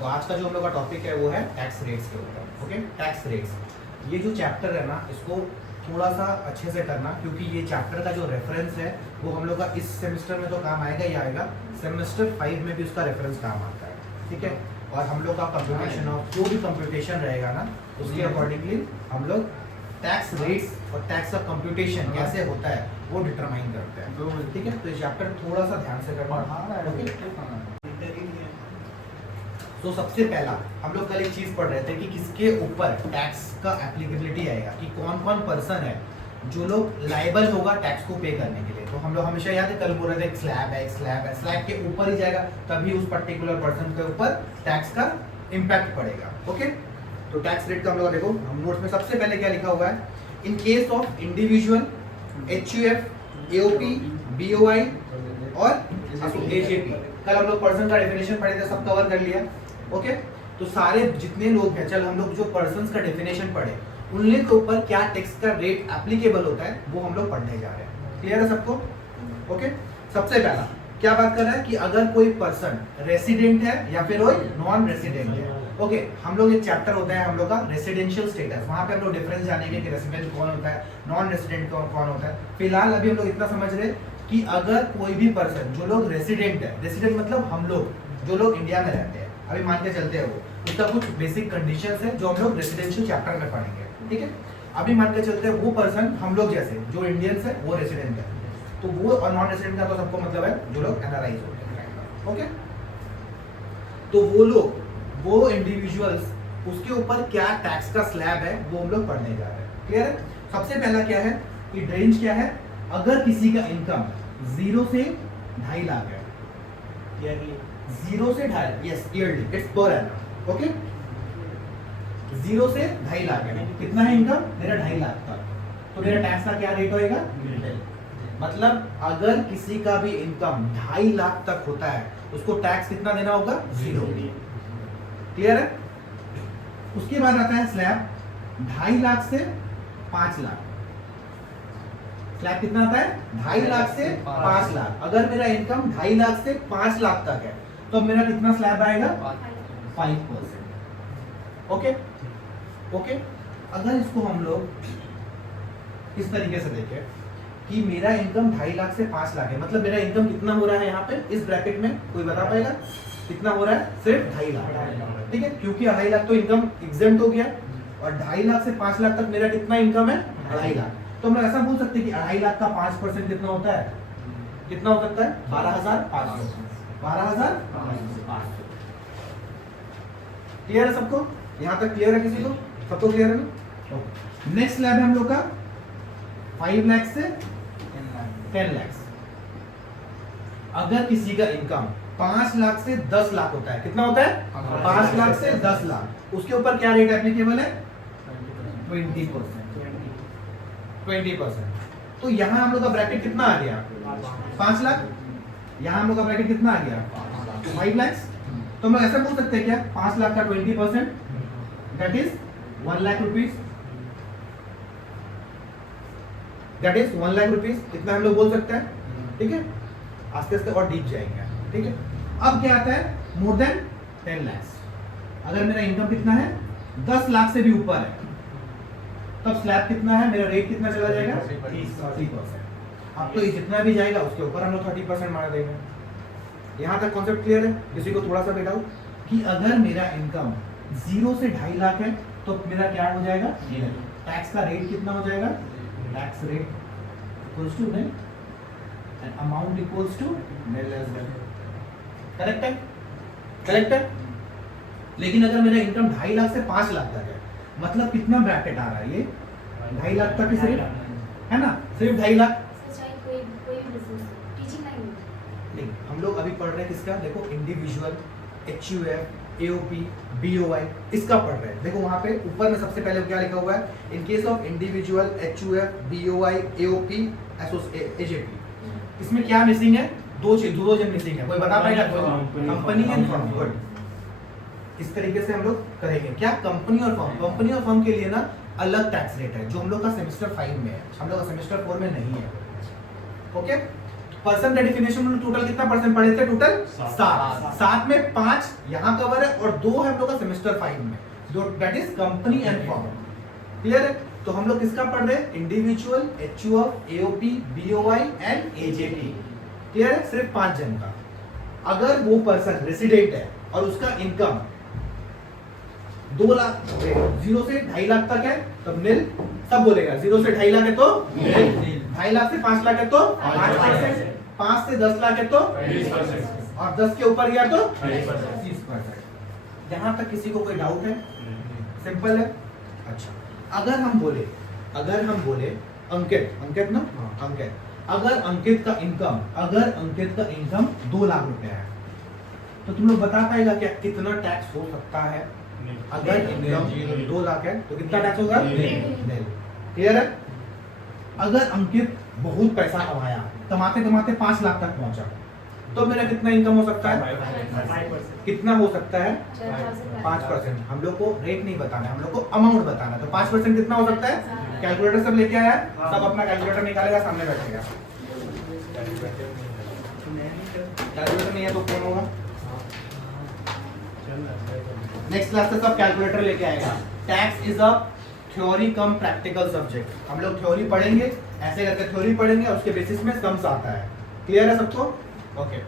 तो आज का जो हम लोग का टॉपिक है वो है टैक्स रेट्स के ऊपर। ओके, टैक्स रेट्स, ये जो चैप्टर है ना इसको थोड़ा सा अच्छे से करना, क्योंकि ये चैप्टर का जो रेफरेंस है वो हम लोग का इस सेमेस्टर में तो काम आएगा ही आएगा, सेमेस्टर 5 में भी उसका रेफरेंस काम आता है। ठीक है, और हम लोग का कंप्यूटेशन ऑफ जो भी कंप्यूटेशन रहेगा ना उसके अकॉर्डिंगली हम लोग टैक्स रेट्स और टैक्स का कंप्यूटेशन कैसे होता है वो डिटरमाइन करते हैं। ठीक है, तो ये चैप्टर थोड़ा सा ध्यान से करना। तो सबसे पहला हम लोग कल एक चीज पढ़ रहे थे कि किसके ऊपर टैक्स का एप्लीकेबिलिटी आएगा, कि कौन कौन पर्सन है जो लोग लायबल होगा टैक्स को पे करने के लिए। तो हम लोग हमेशा याद है, कल बोल रहे थे एक स्लैब है, एक स्लैब है, स्लैब के ऊपर ही जाएगा तभी उस पर्टिकुलर पर्सन के ऊपर टैक्स का इम्पैक्ट पड़ेगा। ओके, तो टैक्स रेट का हम लोग देखो, हम नोट्स में सबसे पहले क्या लिखा हुआ है, in case of individual, HUF, AOP, BOI और AJP। कल हम लोग पर्सन का डेफिनेशन पढ़े थे, सब कवर कर लिया। ओके, तो सारे जितने लोग हैं, चल हम लोग जो पर्सन्स का डेफिनेशन पढ़े उनके के ऊपर क्या टैक्स का रेट एप्लीकेबल होता है वो हम लोग पढ़ने जा रहे हैं। क्लियर है सबको? ओके, सबसे पहला क्या बात कर रहा है कि अगर कोई पर्सन रेसिडेंट है या फिर कोई नॉन रेसिडेंट है। ओके, हम लोग एक चैप्टर होता है हम लोग का रेसिडेंशियल स्टेटस, वहां पे हम लोग डिफरेंस जानेंगे कि रेसिडेंट कौन होता है, नॉन रेसिडेंट कौन होता है। फिलहाल अभी हम लोग इतना समझ रहे कि अगर कोई भी पर्सन जो लोग रेसिडेंट है, रेसिडेंट मतलब हम लोग जो लोग इंडिया में रहते हैं, अभी मान के चलते हैं वो, उसका कुछ बेसिक कंडीशंस है जो हम लोग रेसिडेंशियल चैप्टर में पढ़ेंगे। ठीक है, अभी मान के चलते हैं वो पर्सन हम लोग जैसे जो इंडियंस है वो रेसिडेंट है, तो वो और नॉन रेसिडेंट का तो सबको मतलब है जो लोग एनआरआईज होते हैं। ओके, तो वो लोग, वो इंडिविजुअल्स, उसके ऊपर क्या टैक्स का स्लैब है वो हम लोग पढ़ने जा रहे हैं। क्लियर है? सबसे पहला क्या है कि रेंज क्या है, अगर किसी का इनकम 0 से 2.5 लाख है, 0 से 2.5, yes yearly, it's per annum. Okay, 0 से 2.5 लाख है, कितना है इनकम मेरा 2.5 लाख का, तो मेरा टैक्स का क्या रेट होएगा, मतलब अगर किसी का भी इनकम 2.5 लाख तक होता है उसको टैक्स कितना देना होगा, 0। क्लियर है? उसके बाद आता है स्लैब 2.5 लाख से 5 लाख। स्लैब कितना आता है, 2.5 लाख से 5 लाख। अगर मेरा इनकम 2.5 लाख से 5 लाख तक है तो मेरा कितना स्लैब आएगा, 5%। ओके ओके, अगर इसको हम लोग इस तरीके से देखें कि मेरा इनकम 2.5 लाख से 5 लाख है, मतलब मेरा इनकम कितना हो रहा है यहाँ पे इस ब्रैकेट में, कोई बता पाएगा कितना हो रहा है, सिर्फ 2.5 लाख। ठीक है, क्योंकि 2.5 लाख तो इनकम एग्जेम्प्ट हो गया और 2.5 लाख से 5 लाख तक मेरा कितना इनकम है, 2.5 लाख। तो हम लोग ऐसा बोल सकते हैं कि 2.5 लाख का 5% कितना होता है, कितना हो सकता है, 12,500। 12,500। क्लियर है सबको? यहाँ तक क्लियर है किसी को? सबको क्लियर है ना? नेक्स्ट स्लैब है हम लोग का 5 लाख से 10 लाख। अगर किसी का इनकम 5 लाख से 10 लाख होता है, कितना होता है, 5 लाख से 10 लाख, उसके ऊपर क्या रेट एप्लीकेबल है, 20%। तो यहाँ हम लोग का ब्रैकेट कितना आ गया, 5 लाख। यहाँ हम लोग का ब्रैकेट कितना आ गया, 5 लाख। तो हम लोग ऐसा बोल सकते हैं क्या, 5 लाख का 20%, that is 1 lakh rupees, that is 1 lakh rupees, इतना हम लोग बोल सकते हैं। ठीक है, आस्ते आस्ते और डीप जाएंगे। ठीक है, अब क्या आता है, मोर देन 10 लाख। अगर मेरा इनकम कितना है, 10 लाख से भी ऊपर है, तब स्लैब कितना है, मेरा रेट कितना चला जाएगा, 30%। अब तो ये जितना भी जाएगा उसके ऊपर हम लोग 30% मार देंगे। यहाँ तक कॉन्सेप्ट क्लियर है? किसी को थोड़ा सा भी डाउट कि अगर मेरा इनकम 0 से 2.5 लाख है तो मेरा क्या हो जाएगा, टैक्स का रेट कितना हो जाएगा, tax rate equals to nil and amount equals to nil less than. Correct है? करेक्ट है? लेकिन अगर मेरा इनकम 2.5 लाख से 5 लाख तक है, मतलब कितना ब्रैकेट आ रहा है, ये 2.5 लाख तक सिर्फ है ना, सिर्फ 2.5 लाख। नहीं, हम लोग अभी पढ़ रहे हैं किसका, देखो इंडिविजुअल, HUF, AOP, BOI, इसका पढ़ रहे हैं। देखो वहां पे ऊपर में सबसे पहले क्या लिखा हुआ है, in case of individual, HUF, BOI, AOP, AJP। इसमें क्या मिसिंग है, दो चीज मिसिंग है, कोई बता पाएगा? Company and firm. गुड, इस तरीके से हम लोग करेंगे क्या, कंपनी और फर्म। कंपनी और फर्म के लिए ना अलग टैक्स रेट है जो हम लोग का सेमेस्टर 5 में है, हम लोग का सेमेस्टर 4 में नहीं है। ओके, पर्सन का डेफिनेशन में टोटल कितना पर्सन पढ़े थे? टोटल 7। 7 में 5 यहाँ कवर है और 2 है हम लोग का सेमेस्टर 5 में, जो that is company and firm. Clear है? तो हम लोग किसका पढ़ रहे हैं? Individual, HUF, AOP, BOI and AJP. Clear है? सिर्फ 5 जन का। अगर वो पर्सन रेसिडेंट है और उसका इनकम 2 लाख 0 से 2.5 लाख तक है तब नील, सब बोलेगा 0 से 2.5 लाख है तो नील, 2.5 लाख से 5 लाख है तो 5%, 5 से 10 लाख है तो 20%, और 10 के ऊपर गया तो 30%। यहाँ तक किसी को कोई डाउट है? सिंपल है। अच्छा, अगर हम बोले अंकित ना, अंकित, अगर अंकित का इनकम 2 लाख रुपए है तो तुम लोग बता पाएगा क्या कितना टैक्स हो सकता है? अगर इनकम 2 लाख है तो कितना टैक्स होगा? नहीं। क्लियर है? अगर अंकित बहुत पैसा कमाया, कमाते कमाते 5 लाख तक पहुंचा, तो मेरा कितना इनकम हो सकता है? 5%। कितना हो सकता है? 5%। हम लोग को रेट नहीं बताना, हम लोग को अमाउंट बताना। तो 5% कितना हो सकता है? कैलकुलेटर सब लेके आया, सब अपना कैलकुलेटर निकालेगा, सामने बैठेगा। कैलकुलेटर नहीं है तो कौन होगा? नेक्स्ट क्लास से सब कैलकुलेटर लेके आएगा। Tax is a theory come practical subject. हम लोग थ्योरी पढ़ेंगे, ऐसे करके थ्योरी पढ़ेंगे और उसके बेसिस में सम्स आता है। क्लियर है सबको? ओके।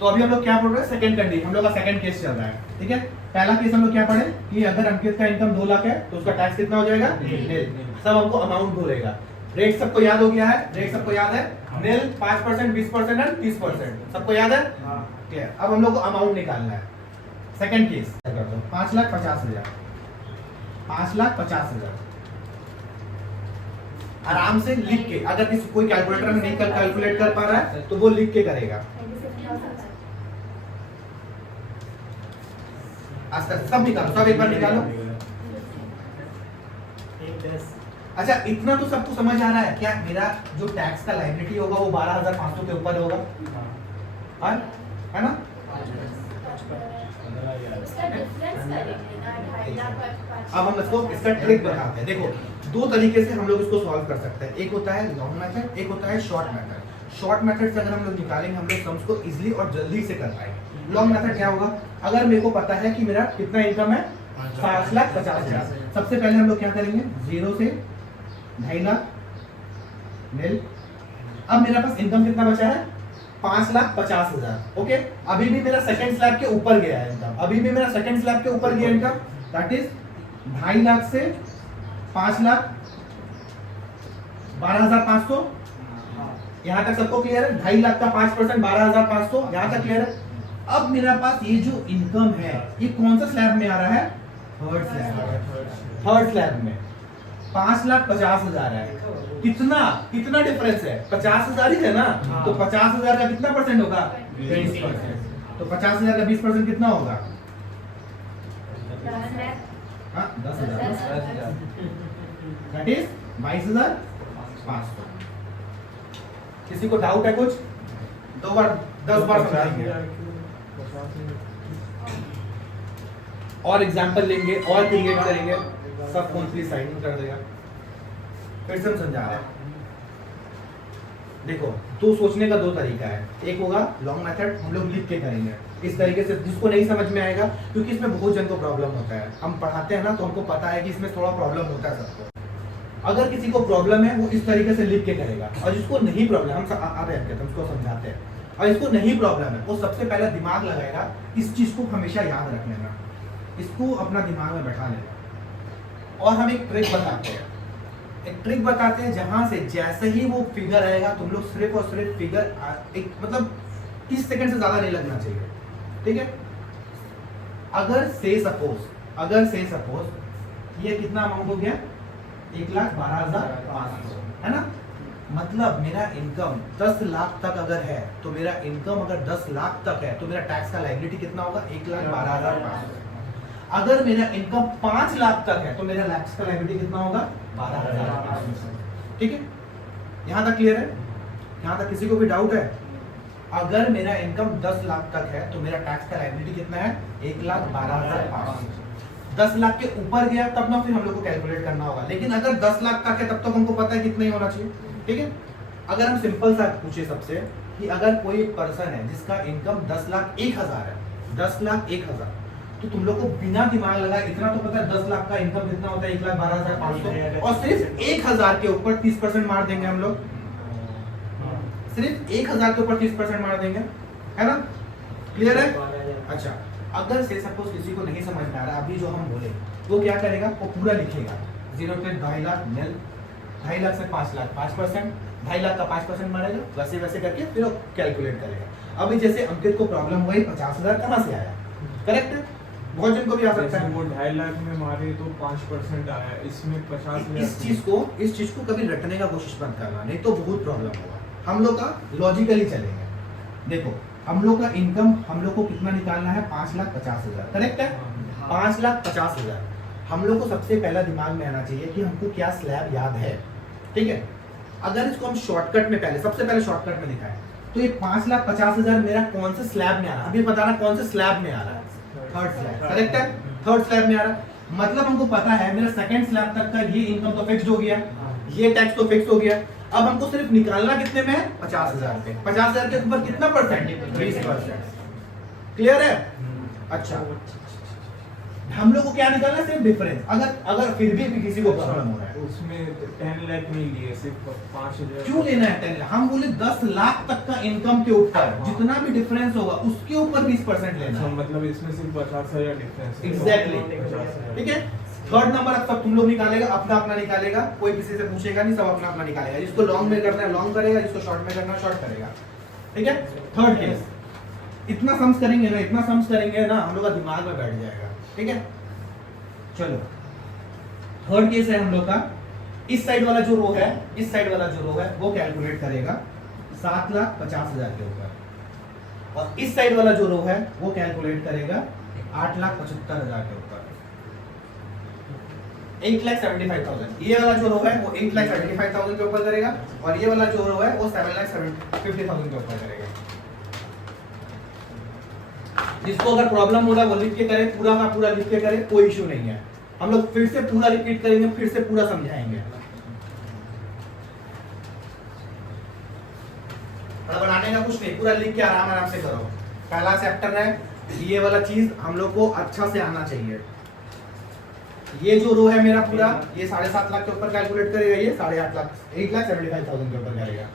तो अभी हम लोग क्या पढ़ रहे हैं? सेकंड कंडीशन, हम लोग का सेकंड केस चल रहा है। ठीक है, पहला केस हम लोग क्या पढ़े कि अगर अंकित का इनकम 2 लाख है तो उसका टैक्स कितना हो जाएगा? नील। सब हमको अमाउंट बोलेगा। रेट सबको याद हो गया है? रेट सबको याद है? नील, 5%, 20% एंड 30%। सबको याद है? क्लियर। अब हम लोग को अमाउंट निकालना है। सेकंड केस कर दो, 5,50,000, 5,50,000 आराम से लिख के, अगर किसी कोई कैलकुलेटर में नहीं कैलकुलेट कर पा रहा है तो वो लिख के करेगा। आज तक सब निकालो, सब एक बार निकालो। अच्छा, इतना तो सबको समझ आ रहा है क्या? मेरा जो टैक्स का लायबिलिटी होगा वो 12,500 के ऊपर होगा, है ना? अब हम इसका ट्रिक बताते हैं। देखो, 2 तरीके से हम लोग इसको सॉल्व कर सकते हैं। एक होता है लॉन्ग मेथड, एक होता है शॉर्ट मेथड। शॉर्ट मेथड से अगर हम लोग निकालेंगे हम लोग सम्स को इजीली और जल्दी से कर पाएंगे। लॉन्ग मेथड क्या होगा? अगर मेरे को पता है कि मेरा कितना इनकम है, 5,50,000, सबसे पहले हम लोग क्या करेंगे? 0 से 2.5 लाख नील। अब मेरे पास इनकम कितना बचा है? 5,50,000। ओके, अभी भी मेरा सेकंड स्लैब के ऊपर गया है इनकम, अभी भी मेरा सेकंड स्लैब के ऊपर गया इनकम, दैट इज 2.5 लाख से 5 लाख 12,500। यहाँ तक सबको क्लियर है? 2.5 लाख का 5% 12,500, यहाँ तक क्लियर है? अब मेरा पास ये जो इनकम है ये कौन सा स्लैब में आ रहा है? Third slab. थर्ड स्लैब में 5,50,000 है। कितना डिफरेंस है? 50,000 ही है ना? तो 50,000 का कितना परसेंट होगा? 20%। तो 50,000 का 20% कितना होगा? 10,000। That is 22,500। किसी को डाउट है कुछ? 2 बार 10 बार समझाएंगे और एग्जाम्पल लेंगे और क्रिएट करेंगे। सब फोन प्लीज साइन कर देगा। फिर से हम समझा रहे हैं। देखो, तो सोचने का 2 तरीका है। एक होगा लॉन्ग मेथड, हम लोग लिख के करेंगे इस तरीके से, जिसको नहीं समझ में आएगा, क्योंकि इसमें बहुत जन को प्रॉब्लम होता है। हम पढ़ाते हैं ना तो हमको पता है कि इसमें थोड़ा प्रॉब्लम होता है सबको। अगर किसी को प्रॉब्लम है वो इस तरीके से लिख के करेगा, और जिसको नहीं प्रॉब्लम, हम उसको समझाते हैं, और इसको नहीं प्रॉब्लम है वो सबसे पहले दिमाग लगाएगा। इस चीज को हमेशा याद रख लेना, इसको अपना दिमाग में बैठा लेना। और हम एक ट्रिक बताते हैं, जहां से जैसे ही वो फिगर आएगा तुम लोग सिर्फ और सिर्फ फिगर एक मतलब 30 सेकंड से ज्यादा नहीं लगना चाहिए। ठीक है? अगर से सपोज ये कितना अमाउंट हो गया? 1,12,500, है ना? मतलब मेरा इनकम 10 लाख तक अगर है तो मेरा इनकम अगर 10 लाख तक है तो मेरा टैक्स का लायबिलिटी कितना होगा? 1,12,500। अगर मेरा इनकम 5 लाख तक है तो मेरा टैक्स का लायबिलिटी कितना होगा? 12,500। ठीक है? यहाँ तक क्लियर है? यहाँ तक किसी को भी डाउट है? अगर मेरा इनकम 10 लाख तक है तो मेरा टैक्स का लायबिलिटी कितना है? 1,12,500। 10 लाख के ऊपर गया तब ना फिर हम लोग को कैलकुलेट करना होगा, लेकिन अगर 10 लाख तक है तब तक हमको पता है कितना ही होना चाहिए। ठीक है? अगर हम सिंपल सा पूछे सबसे कि अगर कोई एक पर्सन है जिसका इनकम 10,01,000 है, 10,01,000, तो तुम लोग को बिना दिमाग लगाए इतना तो पता है 10 लाख का इनकम कितना होता है, 1,12,500, और सिर्फ 1,000 के ऊपर 30% मार देंगे हम लोग, सिर्फ 1,000 के ऊपर 30% मार देंगे, है ना? क्लियर है? अच्छा, अगर से सपोज किसी को नहीं समझ में आ रहा अभी जो हम बोले, वो क्या करेगा, वो पूरा लिखेगा 0 पे 2.5 लाख नील, 2.5 लाख से 5 लाख 5%, 2.5 लाख का 5% मारेगा, वैसे वैसे करके फिर वो कैलकुलेट करेगा। अभी जैसे अंकित को प्रॉब्लम हुई 50,000 कहाँ से आया, करेक्ट है? बहुत जन को भी आ सकता है। वो 2.5 लाख में मारे तो 5% आया, इसमें 50,000। इस चीज को कभी रटने का कोशिश मत करना, नहीं तो बहुत प्रॉब्लम होगा। हम लोग का लॉजिकली चलेंगे। देखो हम लोग का इनकम हम लोग को कितना निकालना है, 5,50,000, करेक्ट है? 5,50,000। हम लोग को सबसे पहला दिमाग में आना चाहिए कि हमको क्या स्लैब याद है, ठीक है? अगर इसको हम शॉर्टकट में सबसे पहले शॉर्टकट में दिखाएं तो ये 5,50,000 मेरा कौन से स्लैब में आ रहा है, अभी बताना कौन से स्लैब में आ रहा है, थर्ड स्लैब, करेक्ट है? थर्ड स्लैब में आ रहा है, मतलब हमको पता है मेरा सेकंड स्लैब तक का ये इनकम तो फिक्स्ड हो गया, ये टैक्स तो फिक्स हो गया। अब हमको सिर्फ निकालना कितने में है, 50,000 पे। 50,000 के ऊपर कितना परसेंट, 20%। क्लियर है? अच्छा, हम लोग को क्या निकालना है, सिर्फ डिफरेंस। अगर फिर भी किसी को प्रॉब्लम हो रहा है, उसमें 10 लाख नहीं लिए, सिर्फ 5,000। क्यों लेना है 10 लाख? हम बोले 10 लाख तक का इनकम के ऊपर जितना भी डिफरेंस होगा उसके ऊपर 20% लेना है। मतलब इसमें सिर्फ 50,000 डिफरेंस है। एग्जैक्टली, ठीक है? थर्ड नंबर अब सब तुम लोग निकालेगा, अपना अपना निकालेगा, कोई किसी से पूछेगा नहीं, सब अपना अपना निकालेगा। जिसको लॉन्ग में करना है लॉन्ग करेगा, जिसको शॉर्ट में करना है शॉर्ट करेगा, ठीक है? थर्ड केस, इतना सम्स करेंगे ना हम लोग का दिमाग में बैठ जाएगा, ठीक है? चलो थर्ड केस है हम लोग का, इस साइड वाला जो रो है वो कैलकुलेट करेगा 7,50,000 के ऊपर, और इस साइड वाला जो रो है वो कैलकुलेट करेगा 8,75,000 के ऊपर, 8,75,000। ये वाला जो रो है वो 8,75,000 के ऊपर करेगा, और ये वाला जो रो है वो 7,50,000 के ऊपर करेगा। जिसको अगर प्रॉब्लम हो रहा है वो लिख के करे, पूरा का पूरा लिख के करे, कोई इशू नहीं है। हम लोग फिर से पूरा रिपीट करेंगे, फिर से पूरा समझाएंगे। बनाने का कुछ नहीं, पूरा लिख के आराम आराम से करो। पहला चैप्टर है, ये वाला चीज हम लोग को अच्छा से आना चाहिए। ये जो रो है मेरा पूरा, ये 7.5 लाख के ऊपर कैलकुलेट करेगा, ये 8.5 लाख 8,75,000 के ऊपर करेगा।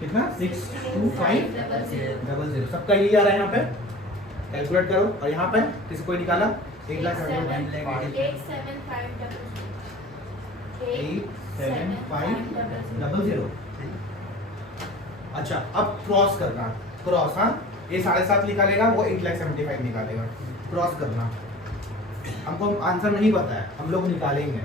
कितना 62500, सबका यही आ रहा है यहाँ पे, कैलकुलेट करो। और यहाँ पे किसी कोई निकाला 8,75,000। अच्छा, अब क्रॉस करना, क्रॉस, हाँ ये 7.5 निकालेगा, वो 8,75,000 निकालेगा, क्रॉस करना। हमको आंसर नहीं पता है, हम लोग निकालेंगे।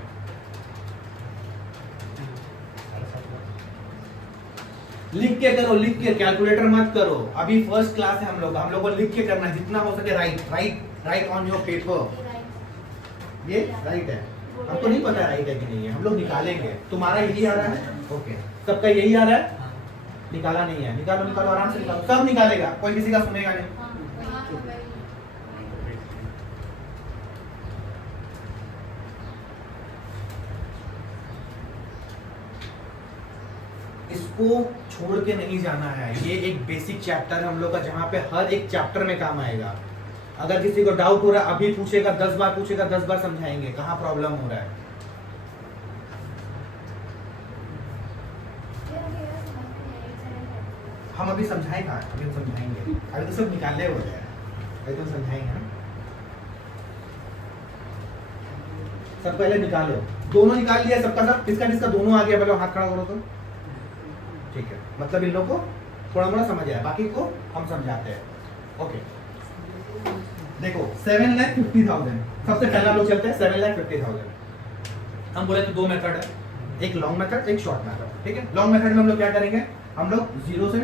लिख के करो, लिख के, कैलकुलेटर मत करो। अभी फर्स्ट क्लास है हम लोग को लिख के करना है, जितना हो सके। Right on your paper. ये राइट है, हमको नहीं पता राइट है कि नहीं है, हम लोग निकालेंगे। तुम्हारा यही आ रहा है, ओके, सबका यही आ रहा है, निकाला नहीं है, निकालो आराम से निकालो, सब निकालेगा, कोई किसी का सुनेगा नहीं। इसको छोड़ के नहीं जाना है, ये एक बेसिक चैप्टर है हम लोग का, जहाँ पे हर एक चैप्टर में काम आएगा। अगर किसी को डाउट हो रहा है, अभी पूछेगा, 10 बार पूछेगा, 10 बार समझाएंगे कहाँ प्रॉब्लम हो रहा है। हम अभी समझाएं कहाँ, अभी हम समझाएंगे, अभी तो सब निकालने हो गया है, अभी तो समझाएंगे ना। सब पहले निकालो, दोनों निकाल लिया सबका सब, किसका दोनों आ गया, पहले हाथ खड़ा करो तो ठीक है। मतलब इन लोगों को थोड़ा मोड़ा समझ आया, बाकी को हम समझाते हैं। ओके, देखो 7,50,000 सबसे पहला लोग चलते हैं। 7,50,000 हम बोले तो दो मेथड है, एक लॉन्ग मेथड, एक शॉर्ट मेथड, ठीक है। लॉन्ग मेथड में हम लोग क्या करेंगे, हम लोग 0 से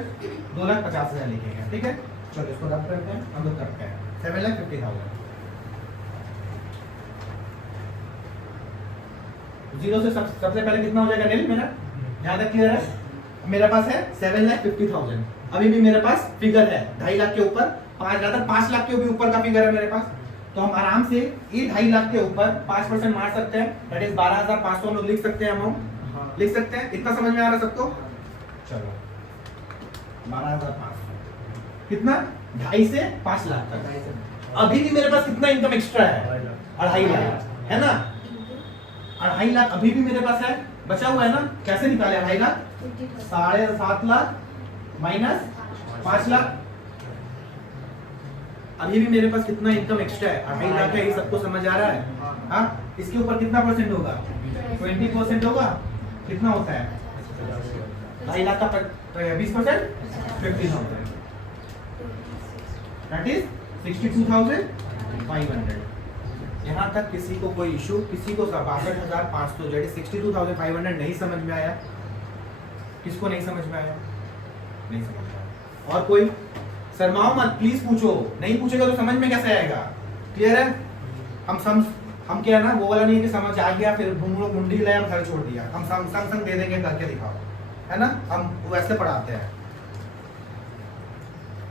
2,50,000 लिखेंगे, ठीक है। चलो इसको रब करते हैं, हम लोग करते हैं 7,50,000। 0 से सबसे पहले कितना हो जाएगा नील, मेरा यहाँ तक क्लियर है। मेरे पास है 7,50,000, अभी भी मेरे पास फिगर है 2.5 लाख के ऊपर, 5 लाख के भी ऊपर का फिगर है मेरे पास। तो हम आराम से ये 2.5 लाख के ऊपर 5% मार सकते हैं, दैट इज 12,500 हम लोग लिख सकते हैं अमाउंट, हाँ। लिख सकते हैं। इतना समझ में आ रहा सबको? चलो 12,500 कितना 2.5 से 5 लाख तक। अभी भी मेरे पास कितना इनकम एक्स्ट्रा है? 2.5 लाख है ना, 2.5 लाख अभी भी मेरे पास है, बचा हुआ है ना। कैसे निकाले 2.5 लाख? 7.5 लाख माइनस 5 लाख। अभी भी मेरे पास कितना इनकम एक्स्ट्रा है? 2.5 लाख है, ये सबको समझ आ रहा है? हाँ, इसके ऊपर कितना परसेंट होगा? 20% होगा। कितना होता है 2.5 लाख का 20%? 50,000, दैट इज 62,500। यहाँ तक किसी को कोई इशू? किसी को 62,500 जो है 62,500 नहीं समझ में आया? किसको नहीं समझ में आया? नहीं समझ में आया। और कोई? शर्माओ मत, प्लीज पूछो। नहीं पूछेगा तो समझ में कैसे आएगा? क्लियर है? हम क्या है ना, वो वाला नहीं है कि समझ आ गया फिर मुंडी लाए हम घर छोड़ दिया। हम संग दे देंगे करके दिखाओ, है ना, हम वैसे पढ़ाते हैं।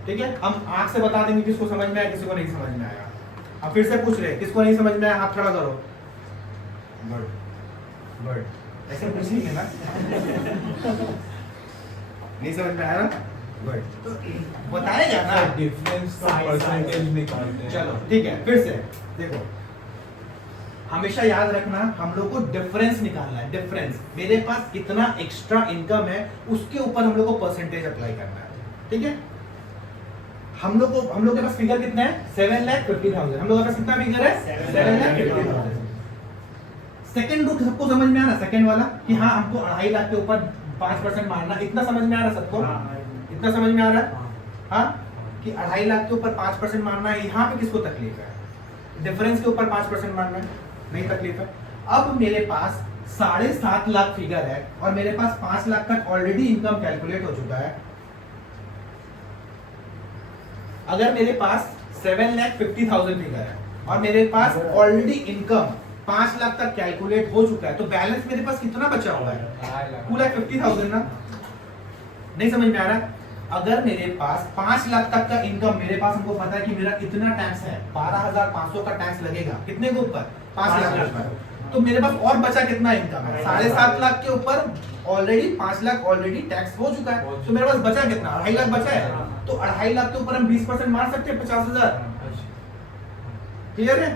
ठीक है, हम आंख से बता देंगे किसको समझ में आया, किसी को नहीं समझ में आया। अब फिर से पूछ रहे किसको नहीं समझ में आया, हाथ खड़ा करो। गुड, ऐसे पूछेंगे ना। नहीं समझ में आया ना? गुड, तो बताएगा ना डिफरेंस का परसेंटेज निकालते हैं। चलो ठीक है, फिर से देखो, हमेशा याद रखना हम लोग को डिफरेंस निकालना है। डिफरेंस, मेरे पास कितना एक्स्ट्रा इनकम है उसके ऊपर हम लोग को परसेंटेज अप्लाई करना है। ठीक है, हम लोग के पास फिगर कितना है? 7,50,000। हम लोग के पास कितना फिगर है? 7,50,000। सेकंड रूट सबको समझ में आ रहा? सेकंड वाला कि हाँ हमको 2.5 लाख के ऊपर 5% मारना, इतना समझ में आ रहा सबको? इतना समझ में आ रहा है? हाँ, कि 2.5 लाख के ऊपर 5% मारना है। यहाँ पे किसको तकलीफ है? डिफरेंस के ऊपर 5% मारना है, नहीं तकलीफ है। अब मेरे पास 7.5 लाख फिगर है और मेरे पास 5 लाख का ऑलरेडी इनकम कैलकुलेट हो चुका है। अगर मेरे पास 7,50,000 फिगर है और मेरे पास ऑलरेडी इनकम 5 लाख तक कैलकुलेट हो चुका है, तो बैलेंस मेरे पास कितना बचा हुआ है? 2,50,000 ना। नहीं समझ में आ रहा? अगर मेरे पास 5 लाख तक का इनकम, मेरे पास हमको पता है कि मेरा इतना टैक्स है, 12,500 का टैक्स लगेगा कितने के ऊपर? 5 लाख के ऊपर। तो मेरे पास और बचा कितना इनकम है? 7.5 लाख के ऊपर ऑलरेडी 5 लाख ऑलरेडी टैक्स हो चुका है, तो मेरे पास बचा कितना? 2.5 लाख बचा है। तो 2.5 लाख के ऊपर हम 20% मार सकते हैं, 50,000। क्लियर है?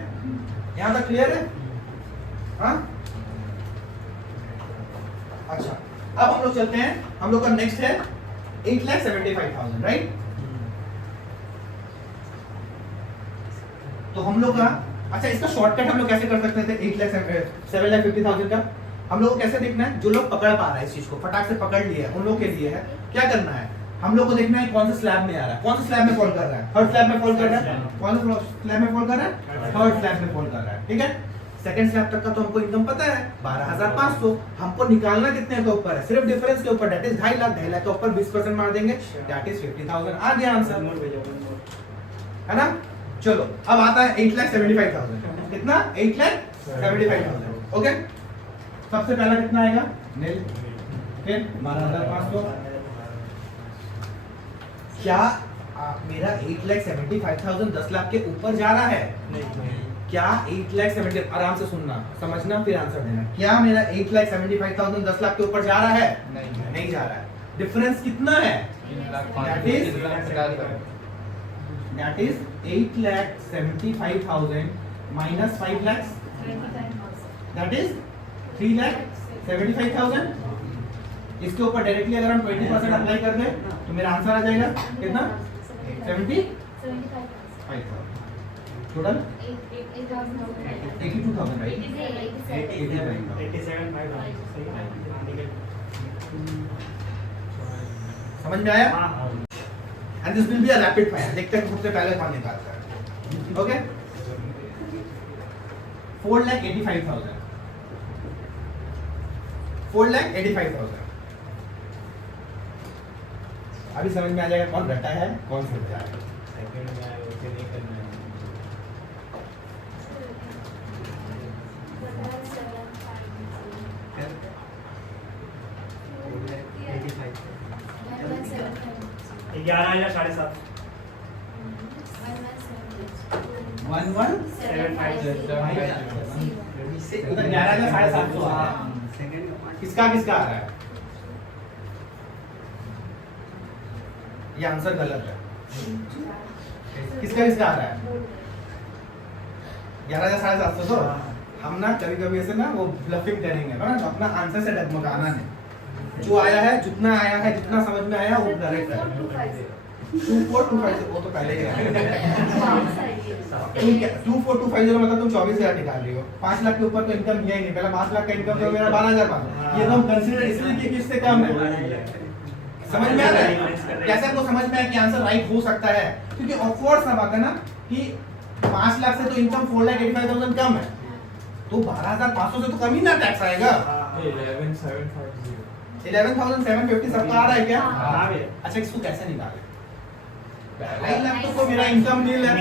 यहाँ तक क्लियर है? हाँ, अच्छा, अब हम लोग चलते हैं, हम लोग का नेक्स्ट है 8,75,000, राइट? तो हम लोग का, अच्छा, इसका शॉर्टकट हम लोग कैसे कर सकते थे? 7,50,000 का हम लोग को कैसे देखना है? जो लोग पकड़ पा रहा है इस चीज को, फटाक से पकड़ लिया है, उन लोग के लिए है क्या करना है? हम लोग को देखना है कौन सा स्लैब में आ रहा है, कौन सा स्लैब में फॉल कर रहा है। थर्ड स्लैब में फॉल कर रहा है। कौन सा स्लैब में फॉल कर रहा है? थर्ड स्लैब में फॉल कर रहा है। ठीक है, सेकंड स्लैब तक का तो हमको इनकम पता है 12,500। हमको निकालना कितने के ऊपर है? सिर्फ डिफरेंस के ऊपर, दैट इज 2.5 लाख। 2.5 लाख के ऊपर 20% मार देंगे, दैट इज 50,000। आ गया आंसर, है ना? चलो, अब आता है 8,75,000। कितना? 8,75,000। ओके, सबसे पहला कितना आएगा? नील, फिर 12,500। क्या मेरा 8,75,000 10 लाख के ऊपर जा रहा है? नहीं। क्या 8,70,000, आराम से सुनना, समझना, फिर आंसर देना। क्या मेरा 8,75,000 10 लाख के ऊपर जा रहा है? नहीं जा रहा है। डिफरेंस कितना है? That is 8,75,000 minus 5 lakh, that is 3,75,000। इसके ऊपर डायरेक्टली अगर हम 20% अप्लाई कर दें तो मेरा आंसर आ जाएगा कितना? 75,000 टोटल 82,000, राइट? 87,500 समझ में आया? And this will be a rapid fire, देखते हैं सबसे पहले कौन निकालता है। ओके, 4,85,000 4,85,000। अभी समझ में आ जाएगा कौन रटा है कौन सुलझा है। सेकंड में आए ओके नहीं करना है। ग्यारह या 7.5। उधर 11,750 आ रहा है। किसका किसका आ रहा है? ये आंसर गलत है। किसका किसका आ रहा है? 11,750 तो हम ना कभी कभी ऐसे ना वो ब्लफिंग करेंगे ना, अपना आंसर से डगमगाना नहीं। जो आया है, जितना आया है, जितना समझ में आया वो करेक्ट है। 2425 वो तो पहले ही है। 2425 मतलब तुम 24,000 निकाल रही हो। 5 लाख के ऊपर तो इनकम है ही नहीं। पहले 5 लाख का इनकम तो मेरा 12,500। ये तो हम कंसीडर इसलिए कि किससे कम है। समझ में आ रहा है? कैसे आपको समझ में आया कि आंसर राइट हो सकता है? क्योंकि ऑफकोर्स सा बात है ना कि 5 लाख से तो इनकम 4,85,000 कम है, तो 12,500 से तो कम ही ना टैक्स आएगा। 11,750 सबका आ रहा है क्या? अच्छा, इसको कैसे निकाले? 2.5 लाख तो मेरा इनकम नील है।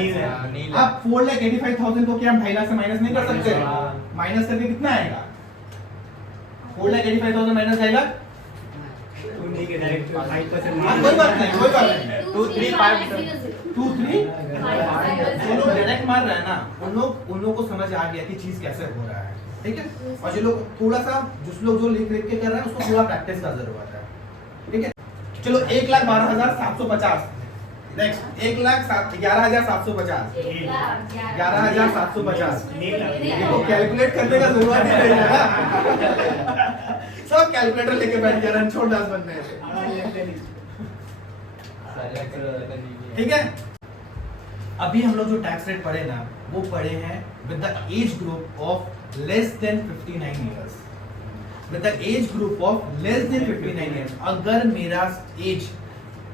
अब 4,85,000 को क्या हम 2.5 लाख से माइनस नहीं कर सकते? माइनस करके कितना आएगा? 4,85,000 माइनस 2.5 लाख। कोई बात नहीं, कोई बात नहीं। 2, 3, 5 2, 3 जो लोग डायरेक्ट मार रहे हैं ना, उन लोग को समझ आ गया कि चीज कैसे हो रहा है। ठीक है, और जो लोग थोड़ा सा जो लिख के कर रहे हैं उसको थोड़ा प्रैक्टिस का जरूरत है। ठीक है, चलो 1,12,750। नेक्स्ट 1,11,750। 11,750 देखो कैलकुलेट करने का जरूरत ही नहीं है। सब कैलकुलेटर लेके बैठ जा रहे हैं, छोड़ दास बनने से। ठीक है, अभी हम लोग जो टैक्स रेट पढ़े ना, वो पढ़े हैं with the age group of less than 59 years. With the age group of less than 59 years. अगर मेरा एज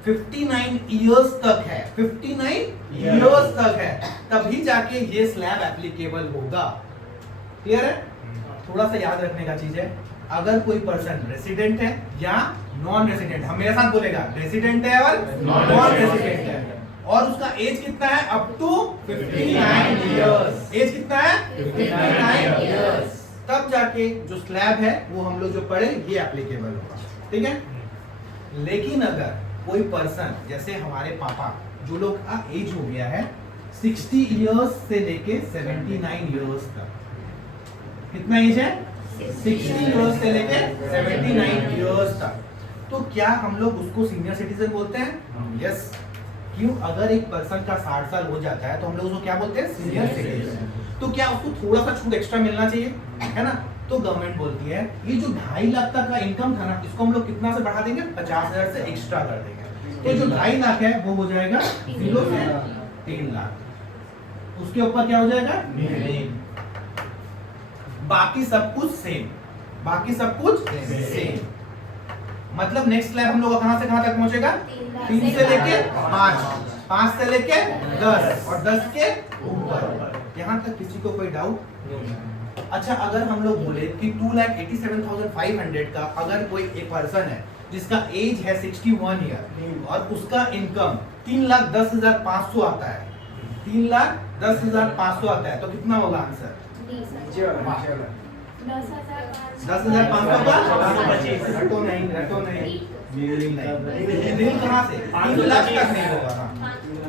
59 इयर्स तक है, 59 इयर्स तक है, तभी जाके ये स्लैब एप्लीकेबल होगा। क्लियर है? थोड़ा सा याद रखने का चीज है, अगर कोई पर्सन रेसिडेंट है या नॉन रेसिडेंट, हम मेरे साथ बोलेगा रेसिडेंट है और नॉन रेसिडेंट है, और उसका एज कितना है? Up to 59 years. एज कितना है? 59 इयर्स। तब जाके जो स्लैब है वो हम लोग जो पढ़े ये एप्लीकेबल होगा। ठीक है, लेकिन अगर कोई पर्सन जैसे हमारे पापा, जो लोग का एज हो गया है 60 इयर्स से लेके 79 इयर्स तक, कितना एज है? 60 इयर्स से लेके 79 इयर्स तक, तो क्या हम लोग उसको सीनियर सिटीजन बोलते हैं? यस। क्यों? अगर एक पर्सन का 60 साल हो जाता है तो हम लोग उसको क्या बोलते हैं? Senior citizen. तो क्या उसको थोड़ा सा छूट एक्स्ट्रा मिलना चाहिए, है ना? तो गवर्नमेंट बोलती है ये जो 2.5 लाख तक का इनकम था ना, इसको हम लोग कितना से बढ़ा देंगे? 50,000 से एक्स्ट्रा कर देंगे। तो जो 2.5 लाख है वो हो जाएगा 0 से 3 लाख। उसके ऊपर क्या हो जाएगा? बाकी सब कुछ सेम। बाकी सब कुछ सेम। मतलब नेक्स्ट स्लैब हम लोग कहां से कहां तक पहुंचेगा? 3 से लेके 5, 5 से लेके 10 और 10 के ऊपर। यहां तक किसी को कोई डाउट? अच्छा, अगर हम लोग बोले कि 2,87,500 का अगर कोई एक पर्सन है जिसका एज है 61 ईयर और उसका इनकम 3,10,500 आता है, 3,10,500 आता है, तो कितना होगा आंसर? 10,500 का? रटो नहीं, दिल कहाँ से? 3 लाख तक नहीं होगा।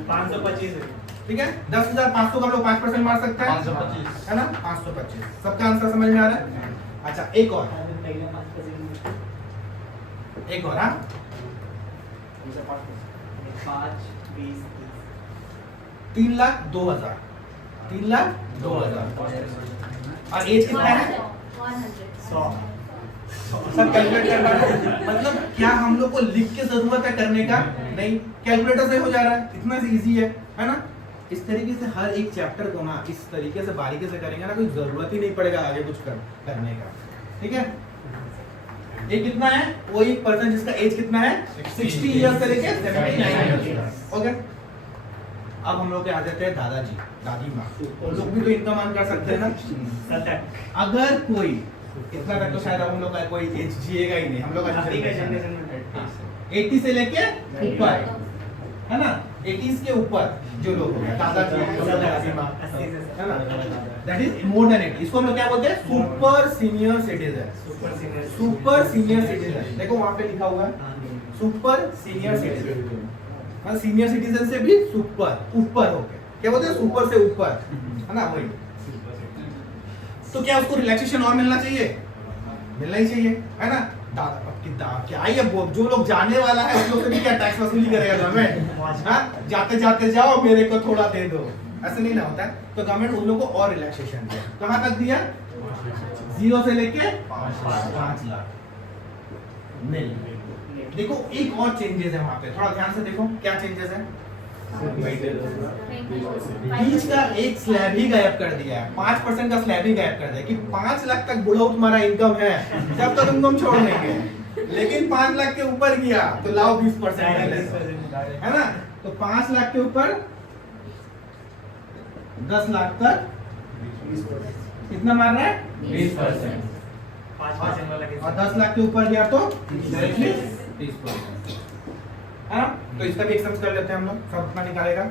525। ठीक है, 10,500 का लोग 5% मार सकता है, 525 है ना? 525 सबका आंसर समझ में आ रहा है? अच्छा, एक और हाँ, 3,02,000 और एज कितना है? 100। सब कैलकुलेट करना है। मतलब क्या हम लोग को लिख के जरूरत है करने का? नहीं, कैलकुलेटर से हो जा रहा है, इतना इजी है ना? इस तरीके से हर एक चैप्टर को ना इस तरीके से बारीकी से करेंगे ना, कोई जरूरत ही नहीं पड़ेगा आगे कुछ करने का। ठीक है, ये कितना है? वो एक पर्सन जिसका एज कितना है? 60 ईयर्स से लेके 79 ईयर्स। ओके, अब हम लोग आ जाते हैं दादाजी दादी माँ। उन लोग भी तो इनकम अर्न कर सकते हैं ना? अगर कोई इतना तक तो शायद हम लोग का कोई एज जिएगा ही नहीं, हम लोग 80 से लेके ऊपर, है ना? 80s के ऊपर जो लोग हो गए, दादाजी दादी माँ, है ना? That is more than 80। इसको हम लोग क्या बोलते हैं? Super senior citizen. Super senior citizen, देखो वहां पे लिखा हुआ है सुपर सीनियर सिटीजन, मतलब सीनियर सिटीजन से भी सुपर ऊपर हो गए। क्या बोलते हैं, सुपर से ऊपर, है ना, वही। तो क्या उसको रिलैक्सेशन और मिलना चाहिए, मिलना ही चाहिए, है ना। क्या ये जो लोग जाने वाला है उन लोग से भी क्या टैक्स वसूली करेगा गवर्नमेंट, हाँ, जाते जाते जाओ मेरे को थोड़ा दे दो, ऐसे नहीं ना होता है। तो गवर्नमेंट उन लोगों को और रिलैक्सेशन दिया, कहाँ तक दिया, 0 से लेके 5 लाख नहीं। देखो एक और चेंजेस है वहां पे, थोड़ा ध्यान से देखो क्या चेंजेस है। बीच का एक स्लैब ही गायब कर दिया है, 5% का स्लैब ही गायब कर दिया कि 5 लाख तक बुढ़ाओ तुम्हारा इनकम है जब तक तुम छोड़ देंगे, लेकिन 5 लाख के ऊपर गया तो लाओ 20% है ना। तो 5 लाख के ऊपर 10 लाख तक कितना मार रहा है, 20%, और 10 लाख के ऊपर गया तो 30%, है ना। तो इसका भी एक्सम्स कर लेते हैं हम लोग, सब अपना निकालेगा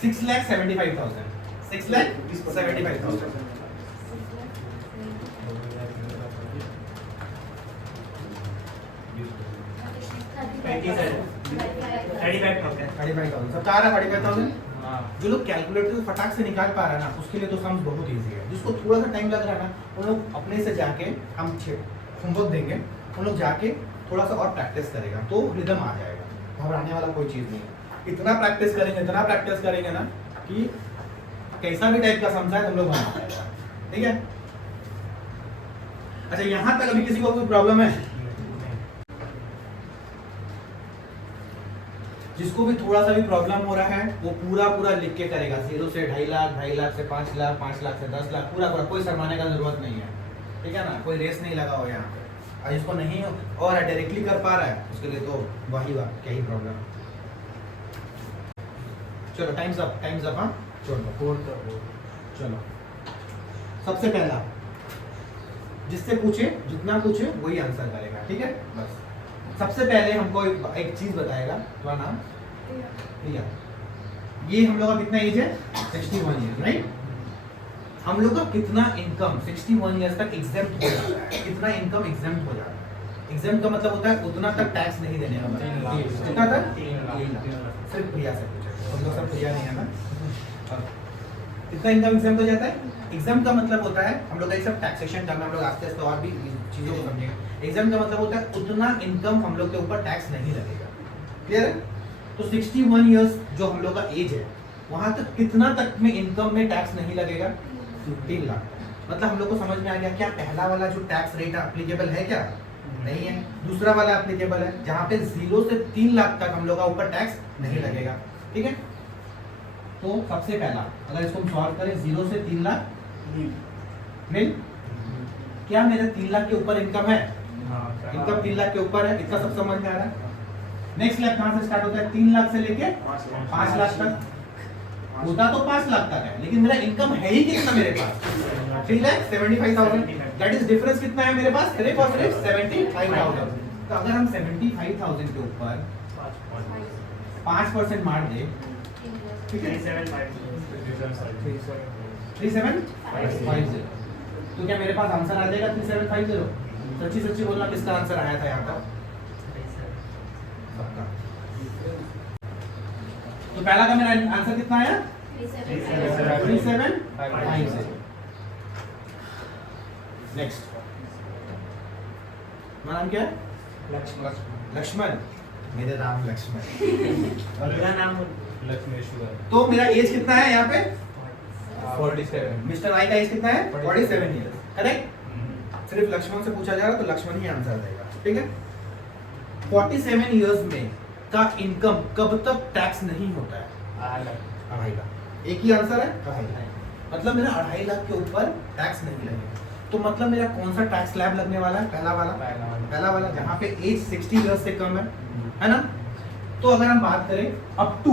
6,75,000, 6,75,000। सब कहा रहा 35,000। जो लोग कैलकुलेटर से फटाक से निकाल पा रहा है ना, उसके लिए तो सम्स बहुत इजी है। जिसको थोड़ा सा टाइम लग रहा है ना, उन लोग अपने से जाके, हम होमवर्क देंगे, उन लोग जाके थोड़ा सा और प्रैक्टिस करेगा तो रिदम आ जाएगा। घबराने वाला कोई चीज़ नहीं है, इतना प्रैक्टिस करेंगे ना कि कैसा भी टाइप का समझा है तुम लोग बना पाएगा, ठीक है। अच्छा, यहाँ तक अभी किसी को कोई प्रॉब्लम है? जिसको भी थोड़ा सा भी प्रॉब्लम हो रहा है वो पूरा लिख के करेगा, 0 से 2.5 लाख, 2.5 लाख से 5 लाख, 5 लाख से 10 लाख, पूरा कोई शर्माने का जरूरत नहीं है, ठीक है ना। कोई रेस नहीं लगा हो यहाँ पे। और जिसको नहीं और डायरेक्टली कर पा रहा है उसके लिए तो वही बात, क्या ही प्रॉब्लम। चलो टाइम्स अप, हाँ चलो। सबसे पहला जिससे पूछे, जितना पूछे वही आंसर करेगा, ठीक है। बस सबसे पहले हमको एक चीज बताएगा, तुम्हारा नाम प्रिया। ये हम लोग का कितना एज है, 61 ईयर्स, राइट। हम लोग का कितना इनकम 61 ईयर्स तक एग्जेम्प्ट हो जाता है, कितना इनकम एग्जेम्प्ट हो जाता है। एग्जेम्प्ट का मतलब होता है उतना तक टैक्स नहीं देने का, कितना तक, 3 लाख। सिर्फ प्रिया से पूछे, हम लोग सब प्रिया नहीं है ना। कितना इनकम एग्जाम हो जाता है। एग्जाम का मतलब होता है, हम लोग का ये सब टैक्सेशन टर्म, हम लोग आस्ते आस्ते और भी चीज़ों को समझेंगे। एग्जाम का मतलब होता है उतना इनकम हम लोग के ऊपर टैक्स नहीं लगेगा, क्लियर है। तो 61 इयर्स जो हम लोग का एज है, वहाँ तक कितना तक में इनकम में टैक्स नहीं लगेगा, 3 लाख। मतलब हम लोग को समझ में आ गया क्या पहला वाला जो टैक्स रेट एप्लीकेबल है क्या, नहीं है। दूसरा वाला एप्लीकेबल है जहाँ पे 0 से 3 लाख तक हम लोग का ऊपर टैक्स नहीं लगेगा, ठीक है। तो सबसे पहला अगर इसको हम सॉल्व करें, 0 से 3 लाख मिल, क्या मेरे 3 लाख के ऊपर इनकम है, इनकम 3 लाख के ऊपर है, इतना सब समझ में आ रहा है। नेक्स्ट स्लैब कहाँ से स्टार्ट होता है, 3 लाख से लेके 5 लाख तक। होता तो 5 लाख तक है, लेकिन मेरा इनकम है ही कितना मेरे पास, 3,75,000। दैट इज डिफरेंस कितना है मेरे पास, मेरे पास 75,000। तो अगर हम 75,000 के ऊपर 5% मार दे, ठीक है, 3750, तो क्या मेरे पास आंसर आ जाएगा 3750। सच्ची सच्ची बोलना, किसका आंसर आया था यहाँ पर, सबका। तो पहला का मेरा आंसर कितना आया, 3750। नेक्स्ट, मेरा नाम क्या है, लक्ष्मण। मेरा नाम लक्ष्मण और मेरा नाम लक्ष्मेश्वर। तो मेरा एज कितना है यहाँ पे, 47। मिस्टर आई का एज कितना है, 47 ईयर्स, करेक्ट। सिर्फ लक्ष्मण से पूछा जा रहा तो लक्ष्मण ही आंसर देगा, ठीक है। 47 ईयर्स में का इनकम कब तक टैक्स नहीं होता है, 2.5 लाख। एक ही आंसर है, 2.5 लाख। मतलब मेरा 2.5 लाख के ऊपर टैक्स नहीं लगेगा। तो मतलब मेरा कौन सा टैक्स स्लैब लगने वाला है, पहला वाला जहाँ पे एज 60 ईयर्स से कम है ना। तो अगर हम बात करें अप टू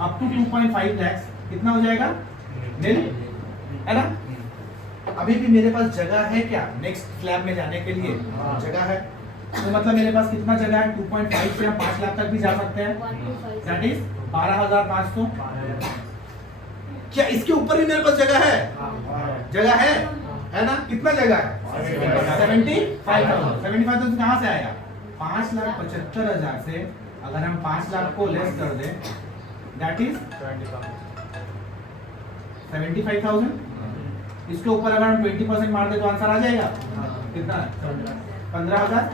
2.5 लैक्स, कितना हो जाएगा, नील, है ना। अभी भी मेरे पास जगह है क्या, नेक्स्ट स्लैब में जाने के लिए जगह है। तो मतलब मेरे पास कितना जगह है, 2.5 से हम 5 लाख तक भी जा सकते हैं, दैट इज 12,500। क्या इसके ऊपर भी मेरे पास जगह है, जगह है ना। कितना जगह है, 75,000। 75,000 कहाँ से आएगा, 5,75,000 से अगर हम 5 लाख को लेस कर दें दैट इज 20,000 75,000। इसके ऊपर अगर हम 20% मार दे तो आंसर आ जाएगा कितना? 15,000।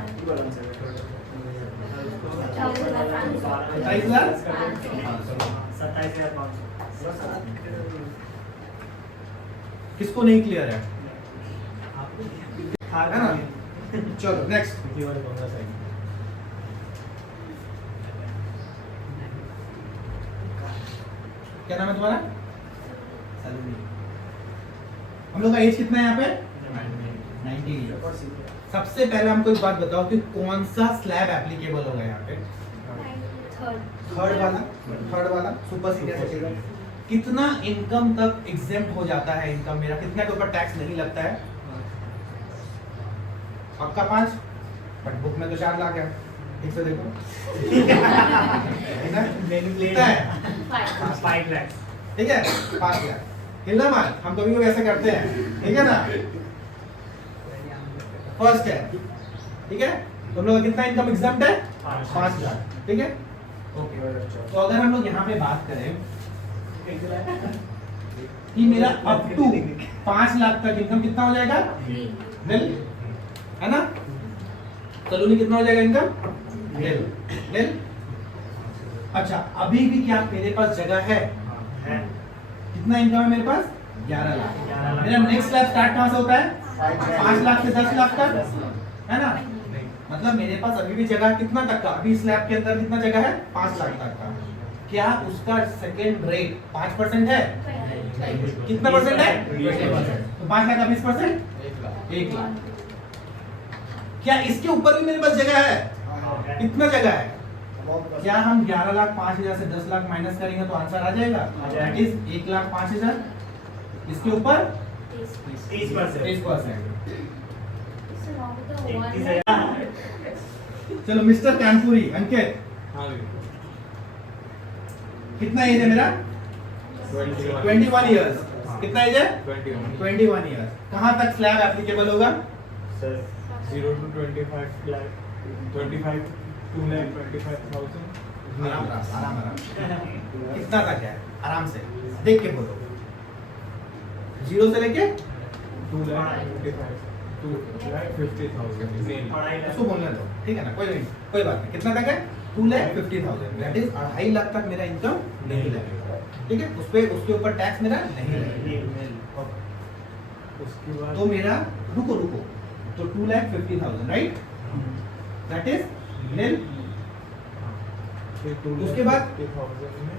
27,000। 27,500। किसको नहीं क्लियर है? हाँ है ना? चलो नेक्स्ट। क्या नाम है तुम्हारा? सलोनी। हम लोग का एज कितना है यहाँ पे? 90। सबसे पहले हमको एक बात बताओ कि कौन सा स्लैब एप्लीकेबल होगा यहाँ पे? थर्ड वाला सुपर सीनियर सिटीजन। कितना इनकम तक एग्जेम्प्ट हो जाता है? इनकम मेरा कितना के ऊपर टैक्स नहीं लगता है? आपका 5, बट बुक में तो 4 लाख है। ठीक से देखो। कितना है? 5 लाख। ठीक है, 5 लाख। हिलना मत, हम कभी कभी ऐसा करते हैं, ठीक है ना? फर्स्ट है, ठीक है? तो हम लोग का कितना इनकम एग्जाम्प्ट है? 5 लाख। ठीक है, ओके। तो अगर हम लोग यहाँ पे बात करें कि मेरा अप टू 5 लाख तक इनकम कितना हो जाएगा? निल, है ना? कॉलोनी कितना हो जाएगा इनकम? निल। निल। अच्छा, अभी भी क्या मेरे पास जगह है? कितना इनकम है मेरे पास? 11 लाख। मेरा नेक्स्ट स्लैब स्टार्ट कहाँ से होता है? 5 लाख से 10 लाख तक, है ना? मतलब मेरे पास अभी भी जगह कितना तक का? अभी स्लैब के अंदर कितना जगह है? 5 लाख तक का। क्या उसका सेकेंड रेट 5% है? कितना परसेंट है? 20%। तो 5 लाख का 20%? 1 लाख। क्या इसके ऊपर भी मेरे पास जगह है? कितना जगह है? क्या हम 11 लाख 5,000 से 10 लाख माइनस करेंगे तो आंसर आ जाएगा? That is 1 lakh 5,000। इसके ऊपर 30%। चलो मिस्टर कानपुरी, अंकित हाँ कितना एज है मेरा? 21 इयर्स। कितना एज है? 21 इयर्स। कहाँ तक स्लैब एप्लीकेबल होगा? 0 to 25 lakh, 25 2,25,000। आराम आराम। कितना तक है? आराम से देख के बोलो। 0 से लेके 2,50,000। उसको बोलने दो, ठीक है ना? कोई नहीं, कोई बात नहीं। कितना तक है? 2,50,000। दैट इज 2.5 लाख तक मेरा इनकम नहीं लगेगा, ठीक है? उस पे उसके ऊपर टैक्स मेरा नहीं लगेगा। उसके बाद तो मेरा रुको तो 2,50,000 राइट? दैट इज निल। उसके बाद 2,50,000 में,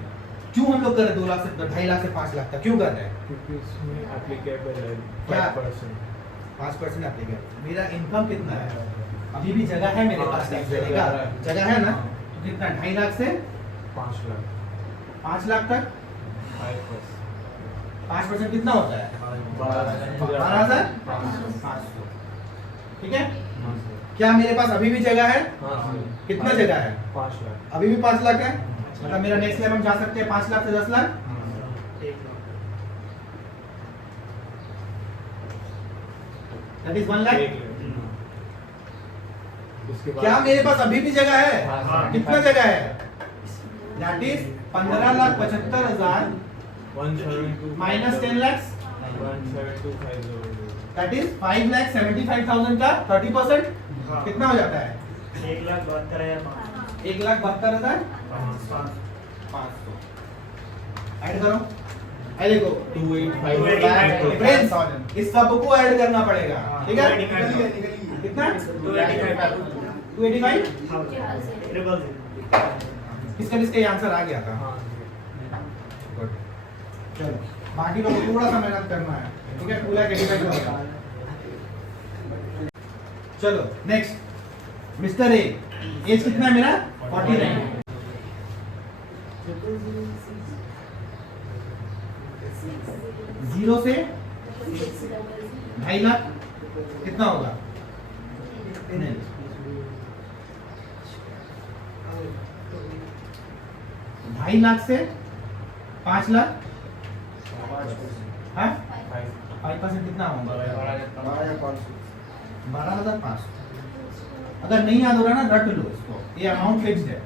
क्यों हम लोग कर रहे हैं 2 लाख से 2.5 लाख से 5 लाख तक क्यों कर रहे हैं? क्योंकि इसमें एप्लीकेबल है क्या? 5%। 5% एप्लीकेबल। मेरा इनकम कितना है? अभी भी जगह है मेरे पास टैक्स देने का, जगह है ना? तो कितना? 2.5 लाख से 5 लाख 5 लाख तक 5%। 5% कितना होता है? 12,500। ठीक है? क्या मेरे पास अभी भी जगह है? कितना जगह है? 5 लाख। अभी भी 5 लाख है। मतलब मेरा नेक्स्ट लेवल हम जा सकते हैं 5 लाख से 10 लाख। That is 1 lakh. उसके बाद क्या मेरे पास अभी भी जगह है? हाँ। कितना जगह है? That is 15,75,000 172 minus 10 lakh. 17250। That is 5,75,000 का 30%। हाँ। कितना हो जाता है? 1,72,500। 1,72,500। ऐड करो। आई देखो 285 फ्रेंड्स, इस सब को ऐड करना पड़ेगा, ठीक है? 285 कितना? 285 285। ट्रिपल किसका किसका ये आंसर आ गया था? हाँ गुड। चलो बाकी लोगों को थोड़ा सा मेहनत करना है, ठीक है? 2,85,000 होगा। चलो नेक्स्ट मिस्टर ए। एज कितना है मेरा? 49। 0 से 2.5 लाख कितना होगा? 2.5 लाख से 5 लाख, हाँ? 5% कितना होगा? 12,500। अगर नहीं याद हो रहा ना रट लो इसको, ये अमाउंट फिक्स्ड है।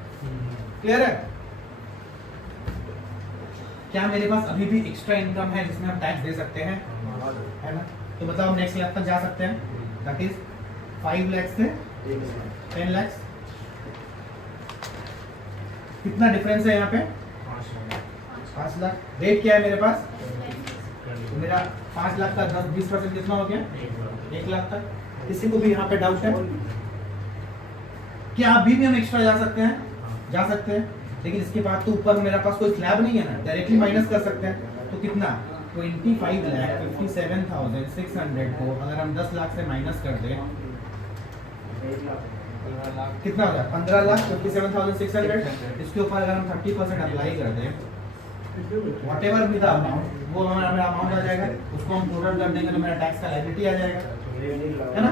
क्लियर है? क्या मेरे पास अभी भी एक्स्ट्रा इनकम है जिसमें हम टैक्स दे सकते हैं, है ना? तो मतलब हम नेक्स्ट लाख तक जा सकते हैं, दैट इज 5 लाख से 10 लाख। कितना डिफरेंस है यहाँ पे? 5 लाख। रेट क्या है मेरे पास? तो मेरा 5 लाख का 10-20% कितना हो गया? 1 लाख तक। किसी को भी यहाँ पे डाउट है? क्या अभी भी हम एक्स्ट्रा जा सकते हैं? जा सकते हैं, लेकिन इसके बाद तो ऊपर मेरा पास कोई स्लैब नहीं है ना, डायरेक्टली माइनस कर सकते हैं। तो कितना? 25,57,600 को अगर हम 10 लाख से माइनस कर दें कितना हो जाए? 15,57,600। इसके ऊपर अगर हम 30% अप्लाई कर दें, व्हाटएवर भी द अमाउंट, वो हमारा अमाउंट आ जाएगा, उसको हम टोटल कर देंगे तो मेरा टैक्स का लायबिलिटी आ जाएगा, है ना?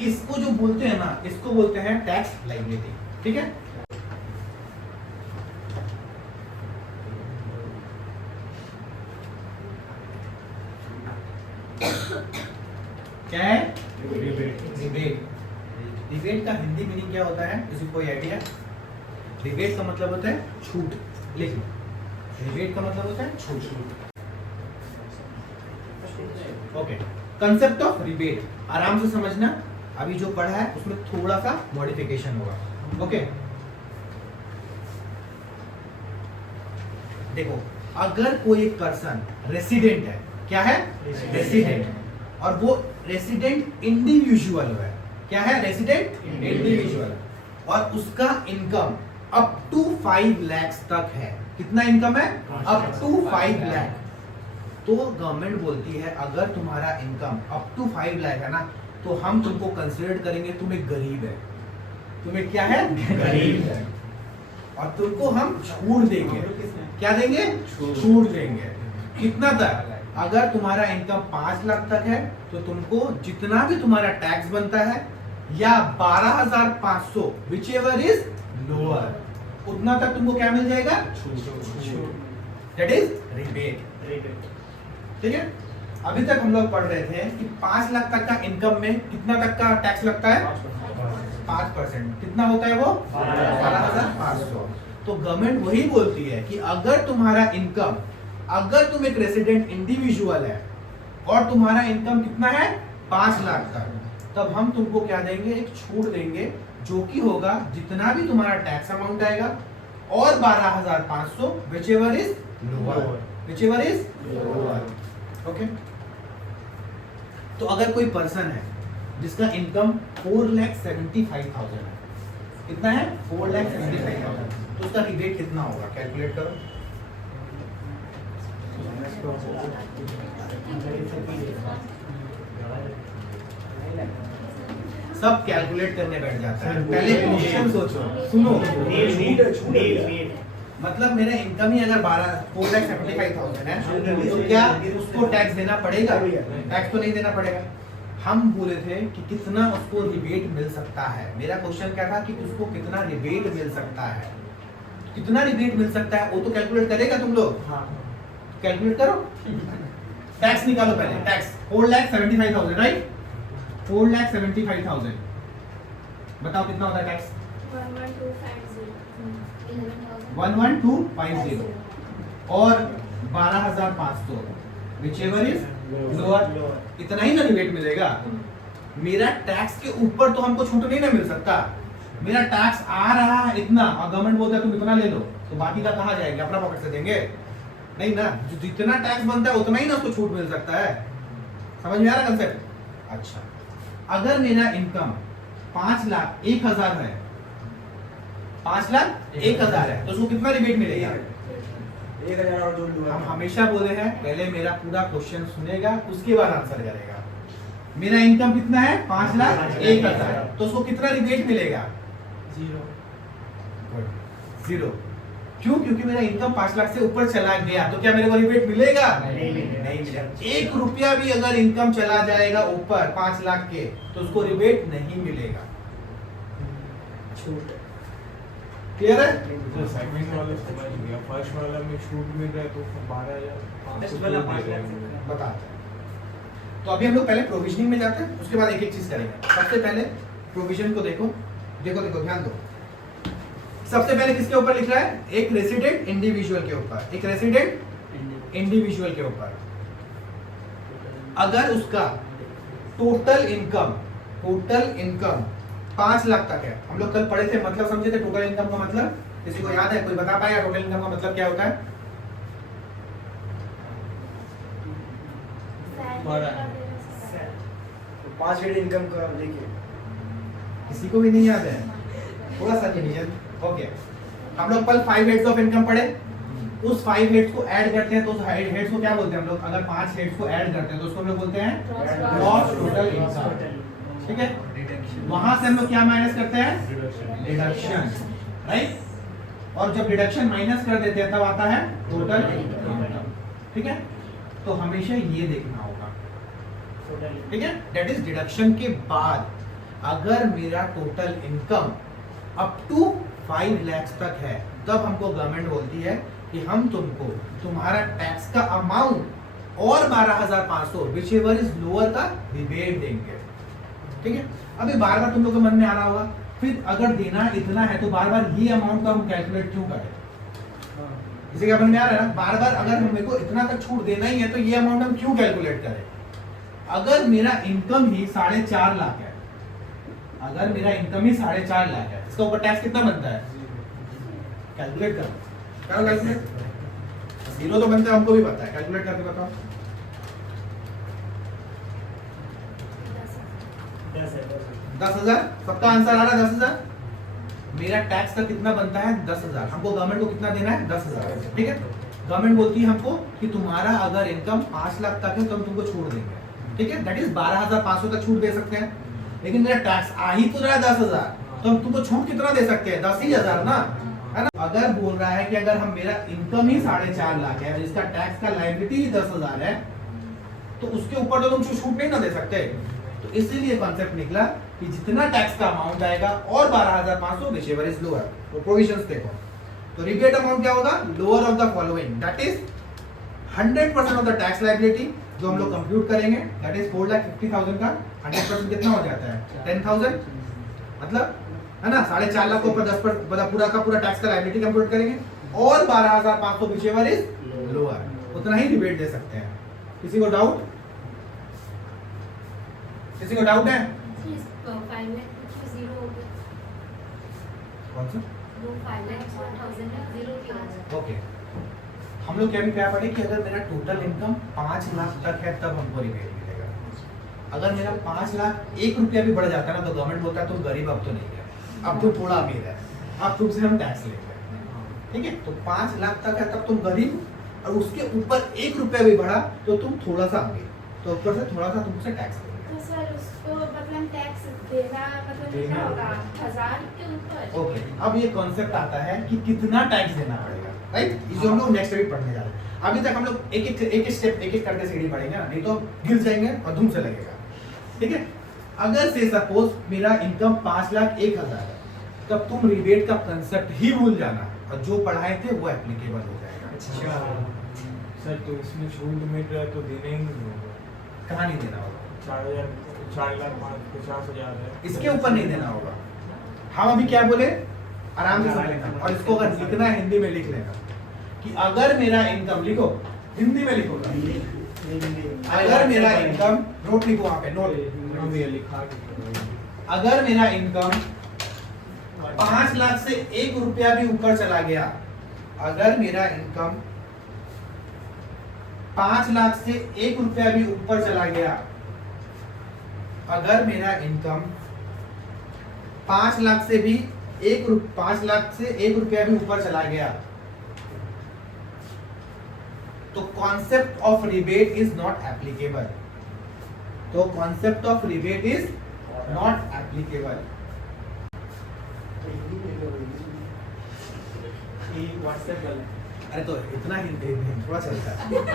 इसको जो बोलते हैं ना, इसको बोलते हैं टैक्स लायबिलिटी, ठीक है? क्या है? रिबेट। रिबेट का हिंदी मीनिंग क्या होता है? किसी को कोई आइडिया? रिबेट का मतलब होता है छूट। लिख लो, रिबेट का मतलब होता है छूट। ओके, कंसेप्ट ऑफ रिबेट आराम से समझना, अभी जो पढ़ा है उसमें थोड़ा सा मॉडिफिकेशन होगा। ओके, देखो, अगर कोई एक पर्सन रेसिडेंट है, क्या है? रेसिडेंट, और वो रेसिडेंट इंडिविजुअल है। क्या है? रेसिडेंट इंडिविजुअल, और उसका इनकम अप टू 5 लाख तक है। कितना इनकम है? Up to 5 lakh. तो गवर्नमेंट बोलती है अगर तुम्हारा इनकम अप टू 5 लाख है ना, तो हम तुमको कंसिडर करेंगे तुम एक गरीब है। तुम्हें क्या है? गरीब है, और तुमको हम छूट देंगे। क्या देंगे? छूट देंगे। कितना तक? अगर तुम्हारा इनकम 5 लाख तक है तो तुमको जितना भी तुम्हारा टैक्स बनता है, या 12,500 विच एवर इज लोअर, उतना तक तुमको क्या मिल जाएगा? That is rebate. ठीक है? अभी तक हम लोग पढ़ रहे थे कि 5 लाख तक का इनकम में कितना तक का टैक्स लगता है? 5%। कितना होता है वो? 12,500। तो गवर्नमेंट वही बोलती है कि अगर तुम्हारा इनकम, अगर तुम एक रेसिडेंट इंडिविजुअल है और तुम्हारा इनकम कितना है? 5 लाख तक, तब हम तुमको क्या देंगे? एक छूट देंगे, जो कि होगा जितना भी तुम्हारा टैक्स अमाउंट आएगा और 12,500 whichever is lower, whichever is lower। Okay, तो अगर कोई पर्सन है जिसका इनकम 4,75,000 है, कितना है? 4,75,000, तो उसका रिबेट कितना होगा? कैलकुलेट करो। सब कैलकुलेट करने बैठ जाता है, पहले क्वेश्चन सोचो। सुनो, मतलब मेरा इनकम ही अगर 4,75,000 है, तो क्या उसको टैक्स देना पड़ेगा? टैक्स तो नहीं देना पड़ेगा। हम बोले थे कि कितना उसको रिबेट मिल सकता है। मेरा क्वेश्चन क्या था कि उसको कितना रिबेट मिल सकता है। कितना रिबेट मिल सकता है वो तो कैलकुलेट करेगा तुम लोग। कैलकुलेट करो, टैक्स निकालो पहले। Tax 4,75,000, right? 4,75,000, बताओ कितना होता है टैक्स? 11,250 और 12,500 whichever is lower। इतना ही ना रिबेट मिलेगा। मेरा टैक्स के ऊपर तो हमको छूट नहीं ना मिल सकता। मेरा टैक्स आ रहा है इतना और गवर्नमेंट बोलता है तुम इतना ले लो, तो बाकी का कहाँ जाएंगे? अपना पॉकेट से देंगे? नहीं ना, जो जितना टैक्स बनता है उतना ही ना उसको छूट मिल सकता है। समझ में आ रहा कंसेप्ट? अच्छा, अगर मेरा इनकम 5,01,000 है, 5,01,000 है, तो उसको कितना रिबेट मिलेगा? 1,000 और जोड़ लो। हम हमेशा बोले हैं पहले मेरा पूरा क्वेश्चन सुनेगा उसके बाद आंसर करेगा। मेरा इनकम कितना है? 5,01,000, तो उसको कितना रिबेट मिलेगा? 0। क्यों? क्योंकि मेरा इनकम 5 लाख से ऊपर चला गया, तो क्या मेरे को रिबेट मिलेगा? नहीं मिलेगा। 1 रुपया भी अगर इनकम चला जाएगा ऊपर 5 लाख के, तो उसको रिबेट नहीं मिलेगा। छूट क्लियर है? सेकंड वाला समझ गया, फर्स्ट वाला में छूट मिल रहा है तो 12,500 बताते हैं। तो अभी हम लोग पहले प्रोविजनिंग में जाते हैं, उसके बाद एक एक चीज करेंगे। सबसे पहले प्रोविजन को देखो, देखो ध्यान दो। सबसे पहले किसके ऊपर लिख रहा है? एक रेसिडेंट इंडिविजुअल के ऊपर, एक रेसिडेंट इंडिविजुअल के ऊपर। अगर उसका टोटल इनकम 5 लाख तक है, हम लोग कल पढ़े थे, मतलब समझे थे टोटल इनकम का मतलब? किसी को याद है? कोई बता पाएगा टोटल इनकम का मतलब क्या होता है? तो 5 हेड इनकम का लेके किसी को भी नहीं याद है? थोड़ा सा रिवीजन हो गया। हम लोग कल 5 हेड्स ऑफ इनकम पढ़े, उस 5 हेड्स को ऐड करते हैं तो उस हेड्स को क्या बोलते हैं हम लोग? अगर 5 हेड्स को ऐड करते हैं तो उसको हम लोग बोलते हैं ग्रॉस टोटल इनकम, ठीक है? वहां से हम लोग क्या माइनस करते हैं? Deduction, right? और जब डिडक्शन माइनस कर देते हैं तब आता है टोटल इनकम, ठीक है? तो हमेशा ये देखना होगा, ठीक है? दैट इज डिडक्शन के बाद अगर मेरा total income up to 5 lakh तक है तब हमको गवर्नमेंट बोलती है कि हम तुमको तुम्हारा टैक्स का अमाउंट और 12,500 विच एवर इज लोअर का रिबेट देंगे, ठीक है? अभी बार बार तुम लोग के मन में आ रहा होगा, फिर अगर देना इतना है तो बार बार ये अमाउंट का हम कैलकुलेट क्यों करें? इसी का मन में आ रहा है ना, बार बार अगर मेरे को इतना तक छूट देना ही है तो ये अमाउंट हम क्यों कैलकुलेट करें? अगर मेरा इनकम ही 4.5 लाख है, अगर मेरा इनकम ही 4.5 लाख है, इसका ऊपर टैक्स कितना बनता है? कैलकुलेट करो, करो कैलकुलेट। 0 तो बनता है, हमको भी पता है, कैलकुलेट करके बताओ। 10,000, सबका आंसर आ रहा है 10,000। मेरा टैक्स का कितना बनता है? 10,000। हमको गवर्नमेंट को कितना देना है? 10,000, ठीक है? गवर्नमेंट बोलती है हमको कि तुम्हारा अगर इनकम 5 लाख तक है तो हम तुमको छोड़ देंगे, ठीक है? दैट इज 12,500 तक छूट दे सकते हैं। लेकिन मेरा टैक्स आ ही तो रहा है 10,000, तो हम तुमको छूट कितना दे सकते हैं? 10,000 ना, है ना? अगर बोल रहा है कि अगर हम मेरा इनकम ही 4.5 लाख है, जिसका टैक्स का लायबिलिटी ही 10,000 है, तो उसके ऊपर तो तुम छूट नहीं ना दे सकते। तो इसीलिए कॉन्सेप्ट निकला कि जितना टैक्स का अमाउंट आएगा और 12,500 व्हिचएवर इज लोअर। तो प्रोविजंस देखो, तो रिबेट अमाउंट क्या होगा? Lower of the following, that is 100% of the tax liability जो हम लोग कंप्यूट करेंगे, दैट इज 4,50,000 का 100% कितना हो जाता है? 10,000, मतलब है ना? 4.5 लाख के ऊपर 10% मतलब पूरा का पूरा टैक्स का लायबिलिटी कंप्यूट करेंगे और 12,500 व्हिचएवर इज लोअर, उतना ही रिबेट दे सकते हैं। किसी को डाउट? किसी को डाउट है? कौन सा? ओके, हम लोग क्या पढ़े कि अगर मेरा टोटल इनकम 5 लाख तक है तब हमको रिबेट मिलेगा। अगर मेरा 5 लाख 1 रुपया भी बढ़ जाता है ना तो गवर्नमेंट बोलता है तुम गरीब अब तो नहीं है, अब तुम थोड़ा अमीर है, अब तुमसे हम टैक्स लेंगे, ठीक है? तो 5 लाख तक है तब तुम गरीब, और उसके ऊपर 1 रुपया भी बढ़ा तो तुम थोड़ा सा अमीर, तो ऊपर से थोड़ा सा तुमसे टैक्स लेंगे। तो सर उसको मतलब टैक्स देना मतलब क्या होगा? 1,000 के ऊपर? ओके, अब ये कॉन्सेप्ट आता है कि कितना टैक्स देना पड़ेगा, राइट? ये जो हम लोग नेक्स्ट वीक पढ़ने जा रहे हैं। अभी तक हम लोग एक स्टेप एक एक करके सीढ़ी पढ़ेंगे ना, नहीं तो गिर जाएंगे और धूम से लगेगा, ठीक है? अगर से सपोज मेरा इनकम 5,01,000 है, तब तुम रिबेट का कंसेप्ट ही भूल जाना और जो पढ़ाए थे वो एप्लीकेबल हो जाएगा। अच्छा सर, तो इसमें छूट मिल रहा है तो देना ही नहीं होगा? कहाँ नहीं देना होगा? 4,50,000 है, इसके ऊपर नहीं देना होगा। हम अभी क्या बोले? आराम से समझना, और इसको अगर लिखना है हिंदी में लिख लेना कि अगर मेरा इनकम, लिखो हिंदी में लिखो, अगर मेरा इनकम, नोट लिखो वहां पे, नोट, अगर मेरा इनकम 5 लाख से 1 रुपया भी ऊपर चला गया, अगर मेरा इनकम 5 लाख से 1 रुपया भी ऊपर चला गया, अगर मेरा इनकम 5 लाख से 1 रुपया भी ऊपर चला गया, तो concept of rebate is not applicable. तो concept of rebate is not applicable. अरे तो इतना ही थोड़ा चलता है क्या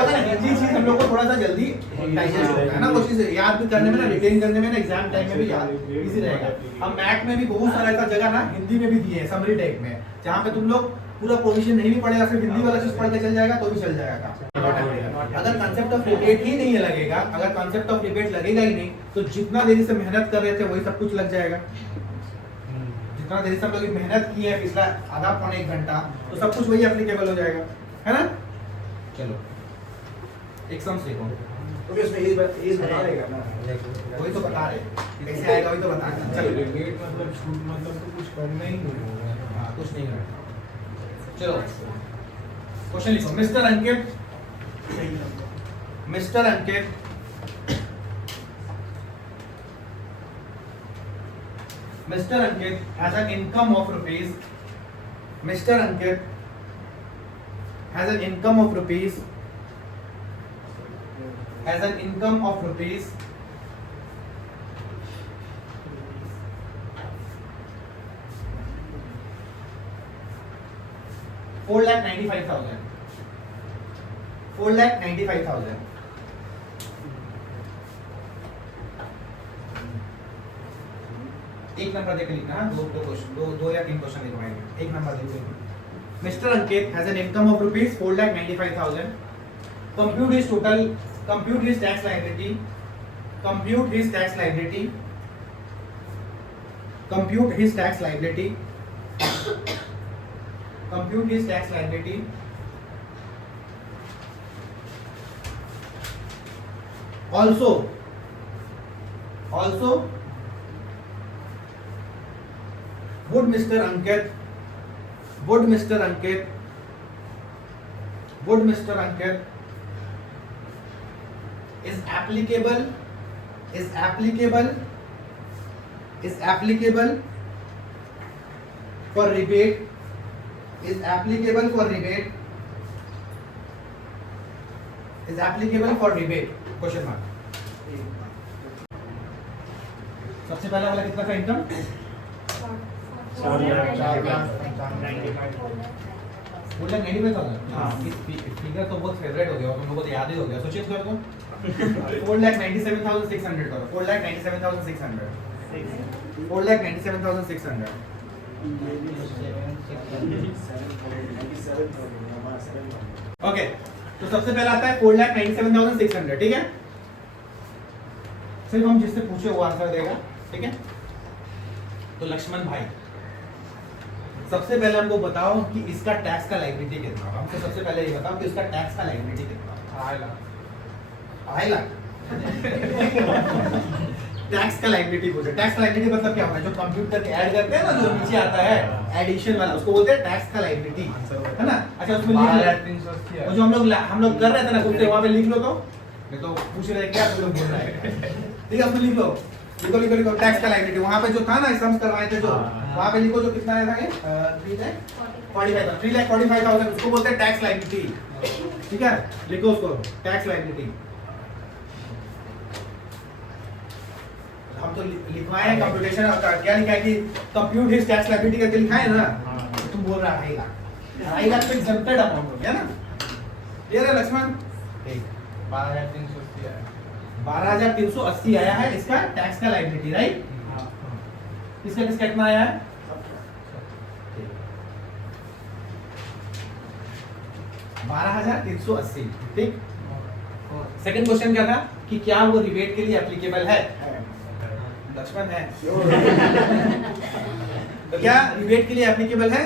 होता है, हिंदी चीज हम लोग को थोड़ा सा जल्दी डाइजेस्ट होता है ना, वो चीज याद भी करने में ना, रिटेन करने में ना, एग्जाम टाइम में भी याद इजी रहेगा। हम मैथ में भी बहुत सारा ऐसा जगह ना हिंदी में भी दिए हैं समरी टाइप में, जहाँ पे तुम लोग पूरा पोजीशन नहीं भी पढ़ेगा, सिर्फ हिंदी वाला चीज पढ़ के चल जाएगा तो भी चल जाएगा। अगर कंसेप्ट ऑफ रिबेट ही नहीं लगेगा, अगर कंसेप्ट ऑफ रिबेट लगेगा ही नहीं, तो जितना देरी से मेहनत कर रहे थे वही सब कुछ लग जाएगा। जितना देर से हम लोग ये मेहनत की है पिछला आधा पौने 1 घंटा, तो सब कुछ वही एप्लीकेबल हो जाएगा, है ना। चलो एक सम्स लिखो, तो फिर उसमें एज बता रहेगा ना। वही तो बता रहे कैसे आएगा, वही तो बता रहे। चलो रिलेट मतलब शूट मतलब तो कुछ करना ही नहीं होगा। हाँ कुछ नहीं करना। चलो क्वेश्चन लिखो, mister Ankit has an income of rupees. Mr. Ankit has an income of rupees. 4,95,000. 4,95,000. एक नंबर देकर लिखना, हाँ, दो या 3 क्वेश्चन लिखवाएंगे, एक नंबर देखो। Mister Ankit has an income of rupees 4,95,000. Compute his tax liability. Also would Mr. Ankit is applicable for rebate question mark. सबसे पहला वाला कितना का इनकम? 4,95,000. हाँ, इस फिगर तो बहुत फेवरेट हो गया, तुम लोगों को तो याद ही हो गया। सोचिए कर दो 4,97,600 करो, 4,97,600. 4,97,600. ओके, तो सबसे पहला आता है 4,97,600, ठीक है। सिर्फ हम जिससे पूछे वो आंसर देगा, ठीक है। तो लक्ष्मण भाई, सबसे पहले हमको बताओ कि इसका टैक्स का लायबिलिटी कितना होगा। हमको सबसे पहले ये बताओ कि इसका टैक्स का लायबिलिटी कितना होगा। 2.5 लाख। टैक्स का लायबिलिटी पूछे। टैक्स का लायबिलिटी मतलब क्या होता है? जो कंप्यूट करके ऐड करते हैं ना, जो नीचे आता है एडिशन वाला, उसको बोलते हैं टैक्स का लायबिलिटी, है ना। अच्छा, उसमें लिख लो, वो जो हम लोग कर रहे थे ना, कुछ वहां पे लिख लो। तो नहीं तो पूछ रहे क्या तुम लोग बोल रहे हैं, ठीक है। उसमें लिख लो टैक्स का लायबिलिटी। वहां पे जो था ना, सम्स करवाए थे जो, वहां पे लिखो जो कितना आया था, 3,45,000, उसको बोलते हैं टैक्स लायबिलिटी, ठीक है। लिखो उसको टैक्स लायबिलिटी। हम तो लिखवाए हैं कंप्यूटेशन, क्या लिखा है कि कंप्यूट हिज टैक्स लायबिलिटी करके लिखा है ना, तो तुम बोल रहा है 2.5 लाख। 2.5 लाख तो एग्जम्प्टेड अमाउंट हो गया ना, क्लियर है लक्ष्मण? 12,380 आया है इसका टैक्स का लायबिलिटी, राइट। इसका कितना आया है? 12,380, ठीक। सेकंड क्वेश्चन क्या था कि क्या वो रिबेट के लिए एप्लीकेबल है? लक्ष्मण है। तो क्या रिबेट के लिए एप्लीकेबल है?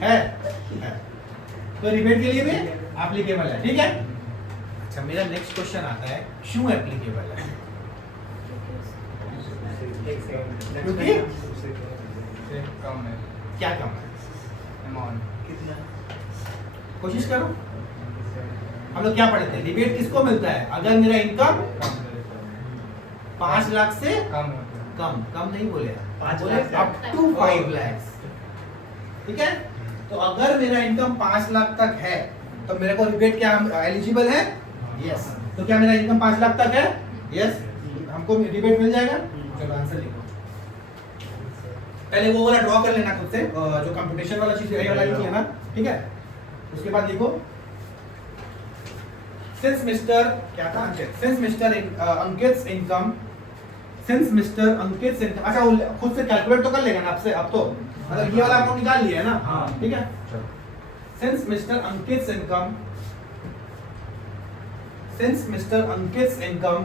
है। तो रिबेट के लिए भी एप्लीकेबल है, ठीक है। अच्छा, मेरा नेक्स्ट क्वेश्चन आता है, क्यों एप्लीकेबल है? क्योंकि कम है। क्या कम है? अमाउंट कितना? कोशिश करो। हम लोग क्या पढ़े थे? रिबेट किसको मिलता है? अगर मेरा इनकम 5 लाख से कम नहीं बोले, 5 बोले लाख से अप टू 5 लाख, ठीक है। तो अगर मेरा इनकम 5 लाख तक है तो मेरे को रिबेट क्या एलिजिबल है? यस। तो क्या मेरा इनकम 5 लाख तक है? यस, हमको रिबेट मिल जाएगा। चलो आंसर लिखो। पहले वो वाला ड्रॉ कर लेना खुद से, जो कंप्यूटेशन वाला चीज है वाला लिख लेना, ठीक है। उसके बाद लिखो सिंस मिस्टर क्या था अंकित, सिंस मिस्टर अंकित्स इनकम, अच्छा वो खुद से कैलकुलेट तो कर लेगा ना आपसे, अब तो मतलब ये वाला अमाउंट निकाल लिया है ना, ठीक है। Since mister Ankit's income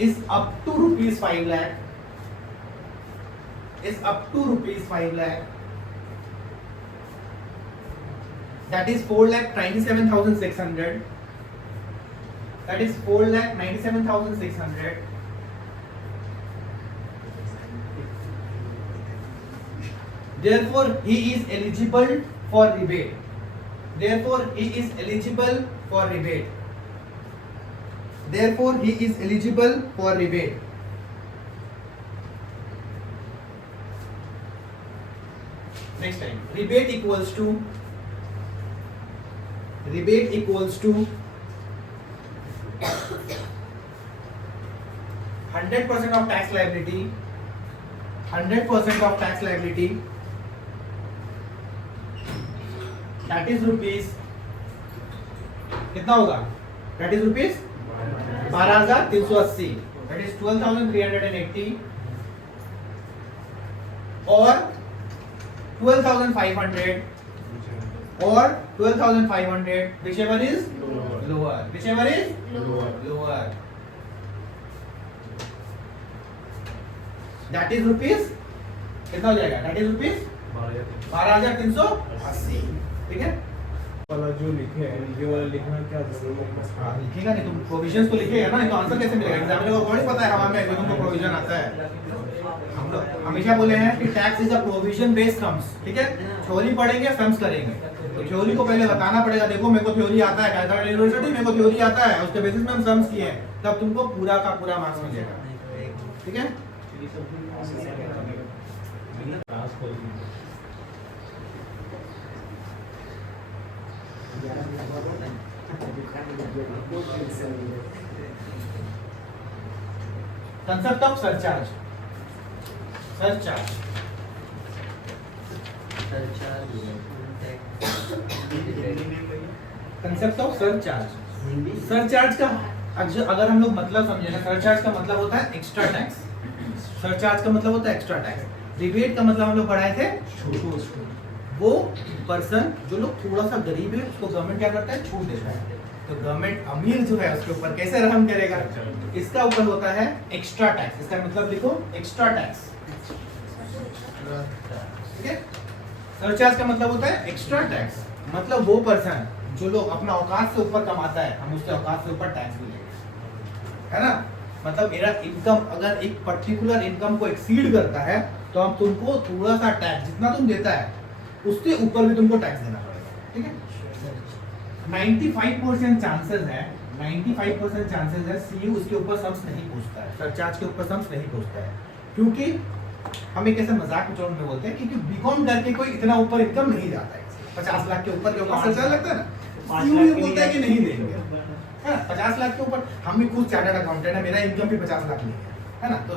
is up to rupees 5 lakh, is up to rupees 5 lakh, that is 4,97,600, that is 4,97,600. Therefore he is eligible for rebate, therefore he is eligible for rebate, therefore he is eligible for rebate. Next time, rebate equals to 100% of tax liability, 100% of tax liability, that is rupees कितना होगा, that is rupees 12,380, that is 12,380 or 12,500 or 12,500, whichever is lower, whichever is lower. That is rupees कितना हो जाएगा, that is rupees 12,380, ठीक है। वाला जो लिखे हैं ये वाला लिखना क्या जरूरी है? लिखेगा नहीं, तुम प्रोविजंस तो लिखेगा ना, नहीं तो आंसर कैसे मिलेगा? एग्जामिनर को थोड़ी पता है हवा में तुमको प्रोविजन आता है। हम लोग हमेशा बोले हैं कि tax is a provision based sums, ठीक है। थ्योरी पढ़ेंगे, सम्स करेंगे, तो थ्योरी को पहले बताना पड़ेगा, देखो मेरे को थ्योरी आता है, कैलकाटा यूनिवर्सिटी मेरे को थ्योरी आता है, उसके बेसिस में हम सम्स किए हैं, तब तुमको पूरा का पूरा मार्क्स मिलेगा, ठीक है। Concept of surcharge. Surcharge. Concept of surcharge. Surcharge का अगर हम लोग मतलब समझे ना, सरचार्ज का मतलब होता है एक्स्ट्रा टैक्स, सरचार्ज का मतलब होता है एक्स्ट्रा टैक्स। रिबेट का मतलब हम लोग पढ़ाए थे छूट, वो पर्सन जो लोग थोड़ा सा गरीब है उसको गवर्नमेंट क्या करता है, छूट देता है। तो गवर्नमेंट अमीर जो है उसके ऊपर कैसे रहम करेगा, इसका ऊपर होता है एक्स्ट्रा टैक्स। इसका मतलब लिखो एक्स्ट्रा टैक्स, ठीक है। सरचार्ज का मतलब होता है एक्स्ट्रा टैक्स, मतलब वो पर्सन जो लोग अपना औकात से ऊपर कमाता है, हम उसके औकात से ऊपर टैक्स भी लेंगे, है ना। मतलब मेरा इनकम अगर एक पर्टिकुलर इनकम को एक्सीड करता है तो हम तुमको थोड़ा सा टैक्स जितना तुम देता है उसके ऊपर भी तुमको टैक्स देना पड़ेगा, ठीक है। 95% चांसेस है, 95% चांसेस है सीयू उसके ऊपर सम्स नहीं पूछता है, सरचार्ज के ऊपर सम्स नहीं पूछता है, क्योंकि हम एक ऐसे मजाक में बोलते हैं क्योंकि बीकॉम करके कोई इतना ऊपर इनकम नहीं जाता है, 50 लाख के ऊपर सरचार्ज लगता है ना, सीयू ये बोलता है कि नहीं देंगे, है ना। 50 लाख के ऊपर, हम भी खुद चार्टर्ड अकाउंटेंट है, मेरा इनकम भी 50 लाख नहीं है ना, तो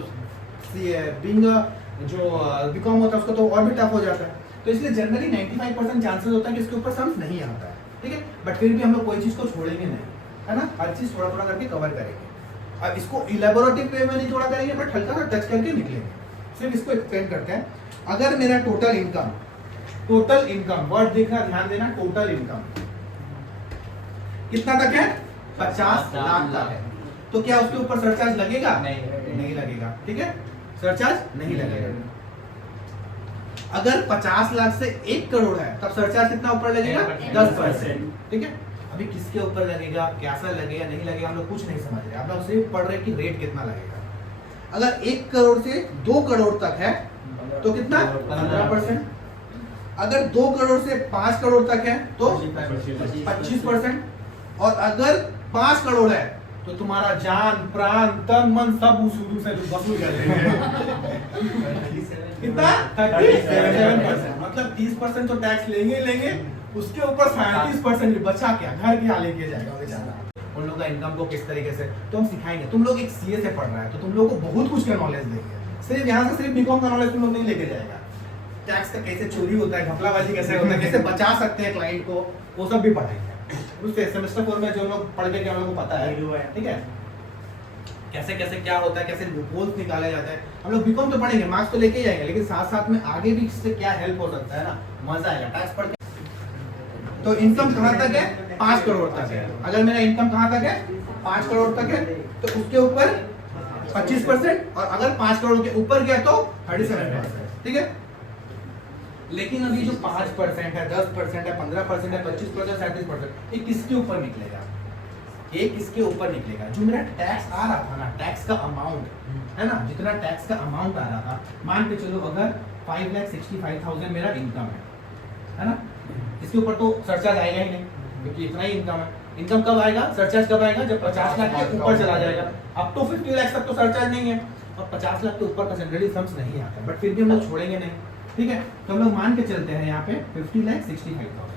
बीइंग जो बीकॉम होता है उसको तो और भी टफ हो जाता है। तो इसलिए जनरली 95% चांसेस होता है कि इसके ऊपर सम्स नहीं आता है, ठीक है। बट फिर भी हम लोग कोई चीज़ को छोड़ेंगे नहीं, है ना, हर चीज़ थोड़ा थोड़ा करके कवर करेंगे। अब इसको इलेबोरेटिव वे में नहीं थोड़ा करेंगे, बट हल्का सा टच करके निकलेंगे। सिर्फ इसको एक्सप्लेन करते हैं। अगर मेरा टोटल इनकम वर्ड देखना, ध्यान देना, टोटल इनकम कितना तक है, 50 लाख तक है, तो क्या उसके ऊपर सरचार्ज लगेगा? नहीं लगेगा, ठीक है, सरचार्ज नहीं लगेगा। अगर 50 लाख से 1 करोड़ है तब सरचार्ज कितना ऊपर लगेगा, 10%, ठीक है। अभी किसके ऊपर लगेगा, कैसा लगेगा, नहीं लगेगा, हम लोग कुछ नहीं समझ रहे, हम लोग सिर्फ पढ़ रहे कि रेट कितना लगेगा। अगर 1 करोड़ से 2 करोड़ तक है तो कितना, 15%। अगर 2 करोड़ से 5 करोड़ तक है तो 25%। और अगर 5 करोड़ है तो तुम्हारा जान प्राण तन मन सब उसूल से वसूल कर देंगे। कितना, 37%। मतलब 30% तो टैक्स लेंगे, उसके ऊपर 37% बचा क्या, घर क्या लेके जाएगा बेचारा। उन लोगों का इनकम को किस तरीके से तो हम सिखाएंगे। तुम लोग एक सीए से पढ़ रहा है तो तुम लोग को बहुत कुछ का नॉलेज देंगे, सिर्फ यहाँ से सिर्फ बीकॉम का नॉलेज तुम लोग नहीं लेके जाएगा। टैक्स का कैसे चोरी होता है, घपलाबाजी कैसे होता है, कैसे बचा सकते हैं क्लाइंट को, वो सब भी पढ़ाएंगे। उससे सेमेस्टर 4 में जो लोग पढ़ के हम लोग को पता है, ठीक है, कैसे कैसे क्या होता है, कैसे लूपहोल्स निकाले जाते हैं। हम लोग बीकॉम तो पढ़ेंगे, मार्क्स तो लेके ही जाएंगे, लेकिन साथ साथ में आगे भी इससे क्या हेल्प हो सकता है ना, मजा आएगा टैक्स पढ़ के। तो इनकम कहाँ तक है, 5 करोड़ तक है। अगर मेरा इनकम कहाँ तक है, 5 करोड़ तक है, तो उसके ऊपर 25%, और अगर 5 करोड़ के ऊपर गया तो 37%। ठीक है, लेकिन अभी जो 5% है, 10% है, 15% है, 25%, 37%, ये किसके ऊपर निकलेगा? ये किसके ऊपर निकलेगा? जो मेरा टैक्स आ रहा था ना, टैक्स का अमाउंट है ना, जितना टैक्स का अमाउंट आ रहा था, मान के चलो अगर 5,65,000 मेरा इनकम है ना, इसके ऊपर तो सरचार्ज आएगा ही नहीं, क्योंकि इतना ही इनकम है। इनकम कब आएगा, सरचार्ज कब आएगा? जब 50 लाख के ऊपर चला जाएगा। अब तो 50 लाख तक तो सरचार्ज नहीं है, और 50 लाख के ऊपर का जनरली सम्स नहीं आता, बट फिर भी हम लोग छोड़ेंगे नहीं। ठीक है, तो हम लोग मान के चलते हैं यहाँ पे 50,65,000,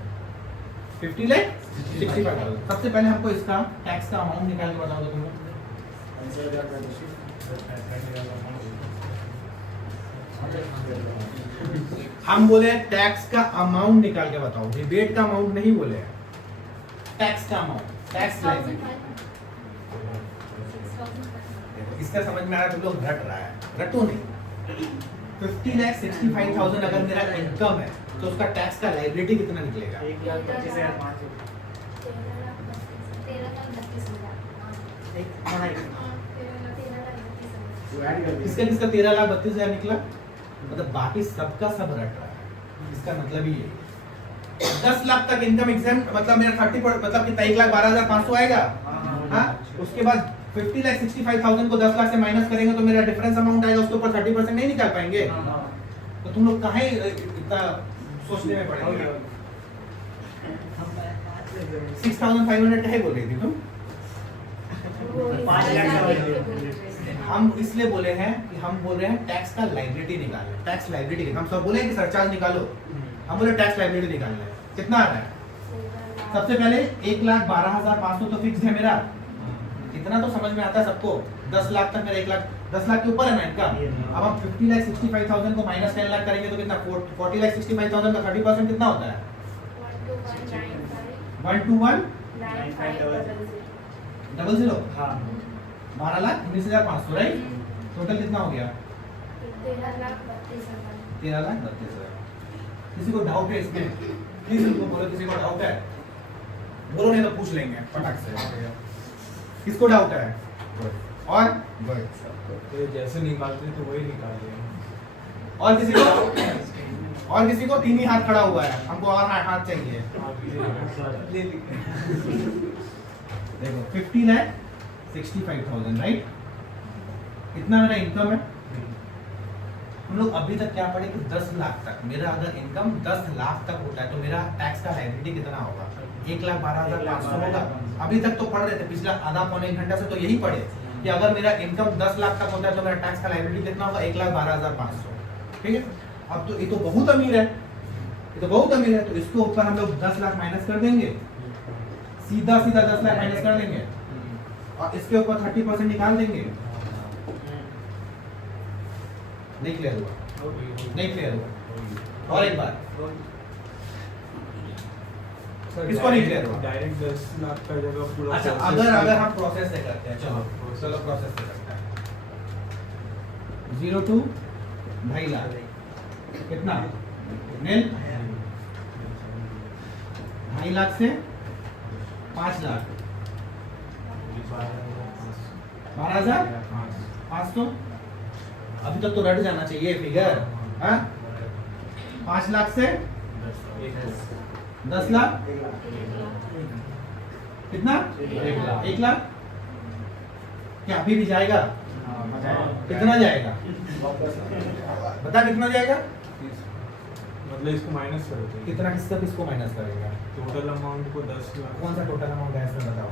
50,65,000। सबसे पहले हमको इसका टैक्स का अमाउंट निकाल के बताओ तुम लोग। हम बोले टैक्स का अमाउंट निकाल के बताओ, रिबेट का अमाउंट नहीं बोले, टैक्स का अमाउंट, टैक्स लायबिलिटी। इसका समझ में आ रहा है? तुम लोग रट रहा है, रटो नहीं। 50,65,000 अगर मेरा इनकम है तो उसका टैक्स का लायबिलिटी कितना निकलेगा? 1,25,500। 13,32,000। किसका किसका 13,32,000 निकला? मतलब बाकी सबका सब रट रहा है। इसका मतलब ही है 10 लाख तक इनकम एग्जाम्प्ट, मतलब मेरा 30 मतलब कितना 1,12,500 आएगा। हाँ, उसके बाद 50,65,000 को 10 लाख से माइनस करेंगे तो मेरा डिफरेंस अमाउंट आएगा, उसके ऊपर 30% नहीं निकाल पाएंगे। तो तुम लोग काहे इतना सोचने में पड़ेंगे? 6,500 काहे बोल रही थी तुम? 5 लाख हम इसलिए बोले हैं कि हम बोल रहे हैं टैक्स का लायबिलिटी निकालना, टैक्स लायबिलिटी। हम सब बोले कि सरचार्ज निकालो, हम बोले टैक्स लायबिलिटी निकालना है। कितना आ रहा है? सबसे पहले 1,12,500 तो फिक्स है मेरा, इतना तो समझ में आता है सबको। 10 लाख तक मेरा 10 लाख के ऊपर है ना इनकम। अब हम 50,65,000 को माइनस 10 लाख करेंगे तो कितना? 40,65,000 का 30% कितना होता है? 121,000 हाँ 12,19,500, राइट? टोटल कितना हो गया? 13,32,000। 13,32,000। किसी को डाउट है इसमें? प्लीज उनको बोलो, किसी को डाउट है? बोलो नहीं तो पूछ लेंगे फटाक से। किसको डाउट है? और तो जैसे निकालते तो वही निकाल लेंगे। और किसी को डाउट है? और किसी को? 3 ही हाथ खड़ा हुआ है, हमको और हाथ चाहिए। देखो 50,65,000, राइट? इतना मेरा इनकम है। हम लोग अभी तक क्या पढ़े कि 10 लाख तक मेरा अगर इनकम 10 लाख तक होता है तो मेरा टैक्स का लायबिलिटी कितना होगा? 1,12,500 होगा। अभी तक तो पढ़ रहे थे, पिछला आधा पौने 1 घंटा से तो यही पढ़े कि अगर मेरा इनकम 10 लाख तक होता है तो मेरा टैक्स का लायबिलिटी कितना होगा? 1,12,500। ठीक है, अब तो ये तो बहुत अमीर है, ये तो बहुत अमीर है, तो इसके ऊपर हम लोग 10 लाख माइनस कर देंगे, सीधा 10 लाख माइनस कर देंगे, और इसके ऊपर 30% निकाल देंगे। नहीं क्लियर हुआ? नहीं क्लियर हुआ? और एक बार, किसको नहीं क्लियर हुआ? डायरेक्ट 10 लाख का जगह पूरा। अच्छा, अगर हम प्रोसेस से करते हैं, चलो प्रोसेस से करते हैं। 0 to 2.5 लाख कितना? नील। 2.5 लाख से 5 लाख 12,500। अभी तक तो रट जाना चाहिए फिगर। हाँ, 5 लाख से 10 लाख कितना? 1 लाख। क्या अभी भी जाएगा? कितना जाएगा? बता कितना जाएगा? मतलब इसको माइनस कर देते हैं। कितना? किसको माइनस करेगा? टोटल अमाउंट को 10 लाख। कौन सा टोटल अमाउंट है इसमें बताओ?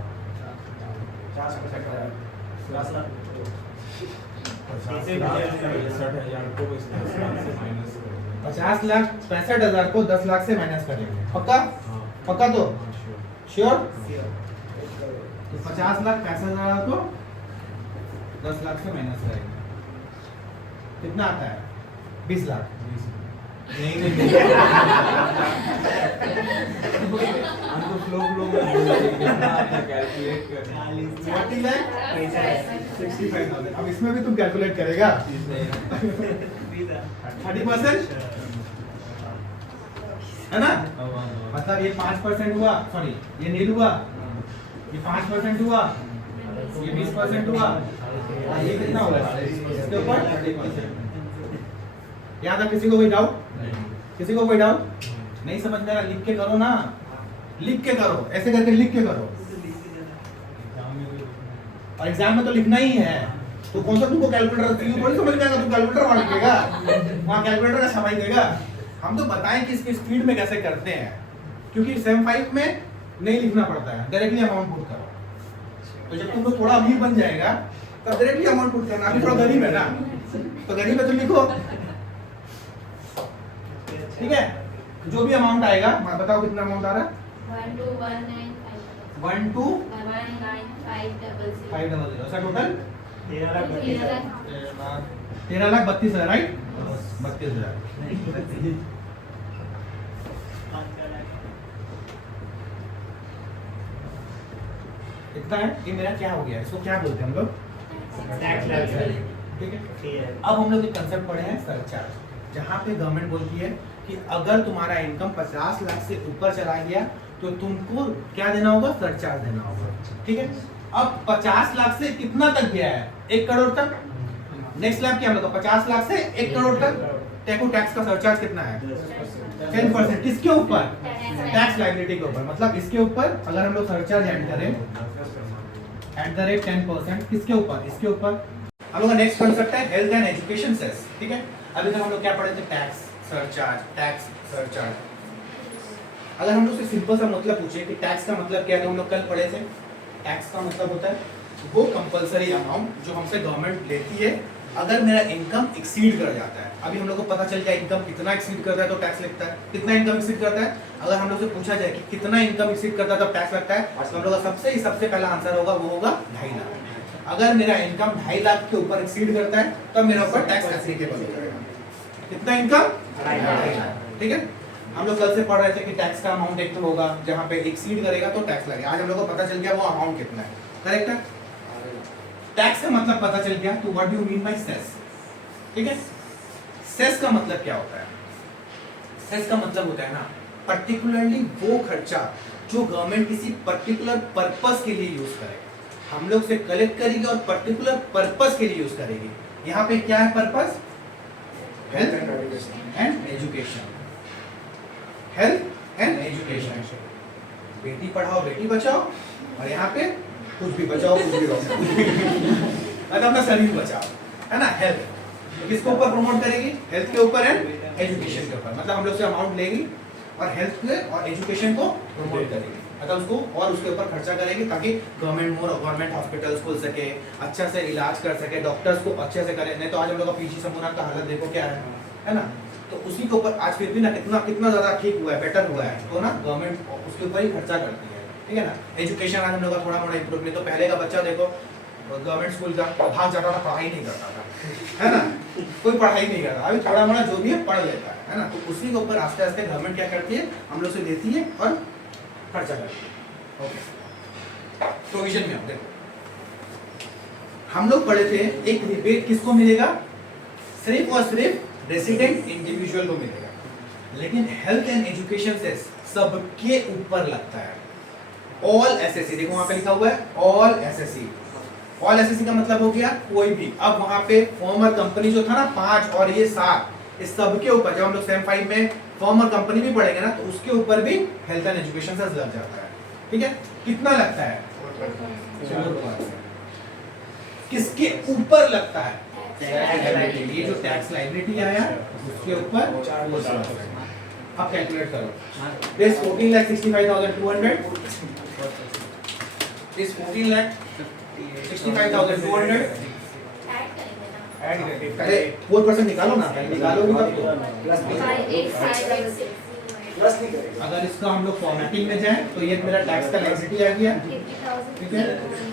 50 लाख 60,000 को इस 10 लाख से माइनस कर देंगे। 50,65,000 को 10 लाख से माइनस करेंगे। पक्का? हाँ। पक्का तो? श्योर। श्योर? तो 50,65,000 को 10 लाख से माइनस करेंगे, कितना आता है? 20 लाख। नहीं हम तो फ्लो में कितना आता है कैलकुलेट करना। 40,65,000। अब इसमें भी तुम कैलकुलेट करेगा? 30% है ना? मतलब ये 5% हुआ, सॉरी ये नील हुआ, ये 5% हुआ, ये 20% हुआ, ये कितना हुआ इसके ऊपर 30%। यहाँ तक किसी को कोई डाउट? किसी को कोई डाउट नहीं समझ में आ रहा? लिख के करो ना, लिख के करो, ऐसे करके लिख के करो। और एग्जाम में तो लिखना ही है, तो कौन सा तुमको कैलकुलेटर थोड़ी समझ में आएगा, तुम कैलकुलेटर मार देगा, वहाँ कैलकुलेटर का समय देगा। हम तो बताएं कि इसकी स्पीड में कैसे करते हैं, क्योंकि सेम 5 में नहीं लिखना पड़ता है, डायरेक्टली अमाउंट पुट करो। तो जब तुम लोग थोड़ा अमीर बन जाएगा तब डायरेक्टली अमाउंट पुट करना। अभी थोड़ा गरीब है ना, तो गरीब है तो लिखो, ठीक है। जो भी अमाउंट आएगा, बताओ कितना अमाउंट आ रहा है? 12,195,500 ऐसा टोटल 13,32,000, राइट? 32,000 इतना है। ये मेरा क्या हो गया, इसको क्या बोलते हैं हम लोग? Tax liability. ठीक है। ठीक है। अब हम लोग एक कंसेप्ट पढ़े हैं सरचार्ज, जहाँ पे गवर्नमेंट बोलती है कि अगर तुम्हारा इनकम 50 लाख से ऊपर चला गया तो तुमको क्या देना होगा? सरचार्ज देना होगा, ठीक है। अब 50 लाख से कितना तक गया है? 1 करोड़ तक। नेक्स्ट स्लैब क्या होगा? 50 लाख से 1 करोड़ तक टेको टैक्स का सरचार्ज कितना है? 10%। किसके ऊपर? टैक्स लायबिलिटी के ऊपर। मतलब इसके ऊपर अगर हम लोग सरचार्ज ऐड करें @10%, किसके ऊपर? इसके ऊपर। हम लोग का नेक्स्ट कांसेप्ट है हेल्थ एंड एजुकेशन सेस, ठीक है। अभी तक हम लोग क्या पढ़े थे? Tax surcharge, tax surcharge. अगर हम लोग से सिंपल सा मतलब पूछे कि टैक्स का मतलब क्या है, तो हम लोग कल पढ़े थे। टैक्स का मतलब होता है वो कंपलसरी अमाउंट जो हमसे गवर्नमेंट लेती है अगर मेरा इनकम एक्सीड कर जाता है। अभी हम लोग को पता चल जाए इनकम कितना एक्सीड करता है तो टैक्स लगता है। कितना इनकम एक्सीड करता है, अगर हम लोग से पूछा जाए कि कितना इनकम एक्सीड करता है तब टैक्स लगता है, तो हम लोग का सबसे पहला आंसर होगा, वो होगा 2.5 लाख। अगर मेरा इनकम 2.5 लाख के ऊपर एक्सीड करता है तब मेरे ऊपर टैक्स एप्लीकेबल हो जाएगा। कितना इनकम? 2.5 लाख, ठीक है। हम लोग कल से पढ़ रहे थे कि टैक्स का अमाउंट एक तो होगा जहाँ पे एक्सीड करेगा तो टैक्स लगेगा। आज हम लोग को पता चल गया वो अमाउंट कितना है, करेक्ट है। टैक्स का मतलब पता चल गया, तो what do you mean by cess, ठीक है। सेस का मतलब क्या होता है? सेस का मतलब होता है ना पर्टिकुलरली वो खर्चा जो गवर्नमेंट किसी पर्टिकुलर पर्पस के लिए यूज करे, हम लोग से कलेक्ट करेगी और पर्टिकुलर पर्पस के लिए यूज करेगी। यहाँ पे क्या है purpose? Health and education, health and education. Beti Padhao Beti Bachao, और यहाँ पे कुछ भी बचाओ कुछ भी रखो मतलब अपना शरीर बचाओ, है ना। हेल्थ किसके ऊपर प्रमोट करेगी? हेल्थ के ऊपर एंड एजुकेशन के ऊपर। मतलब हम लोग से अमाउंट लेगी और हेल्थ पे और एजुकेशन को प्रमोट करेगी, मतलब उसको और उसके ऊपर खर्चा करेगी ताकि गवर्नमेंट हॉस्पिटल्स खुल सके, अच्छा से इलाज कर सके, डॉक्टर्स को अच्छे से करे। नहीं तो आज हम लोग का पीजी समूना का हालत देखो क्या है ना। तो उसी के ऊपर आज फिर भी ना कितना ज्यादा ठीक हुआ है, बेटर हुआ है, तो ना गवर्नमेंट उसके ऊपर ही खर्चा करती है, ठीक है ना। एजुकेशन आज हम लोग का थोड़ा मोड़ा इम्प्रूव, नहीं तो पहले का बच्चा देखो गवर्नमेंट स्कूल का भाग जाता था, पढ़ाई नहीं करता था, है ना। कोई पढ़ाई नहीं करता, अभी थोड़ा मोड़ा जो भी है पढ़ लेता है ना। तो उसी के ऊपर आस्ते आस्ते गवर्नमेंट क्या करती है, हम लोग से लेती है और खर्चा करती है। ओके, प्रोविजन में देखो हम लोग पढ़े थे एक रिबेट किसको मिलेगा? सिर्फ और सिर्फ रेसिडेंट इंडिविजुअल को मिलेगा, लेकिन हेल्थ एंड एजुकेशन से सबके ऊपर लगता है। ऑल एसएससी, देखो वहां पे लिखा हुआ है ऑल एसएससी। ऑल एसएससी का मतलब हो गया कोई भी। अब वहां पे फॉर्मर कंपनी जो था ना 5 और ये 7, इस सब के ऊपर जब हम लोग सेम 5 में फॉर्मर कंपनी भी पढ़ेंगे ना, तो उसके ऊपर भी हेल्थ एंड एजुकेशन से लग जाता है, ठीक है। कितना लगता है? 4%। किसके ऊपर लगता है? ये जो टैक्स लायबिलिटी आया उसके ऊपर 4%। अब कैलकुलेट करो। दिस 14,65,200, दिस 14,65,200 ऐड करेंगे ना। अरे 4% निकालो ना, निकालोगे तब तो। 5,8,5,6 प्लस नहीं करेगा। अगर इसका हम लोग फॉर्मेटिंग में जाएं तो ये मेरा टैक्स का लायबिलिटी आ गया, ठीक है।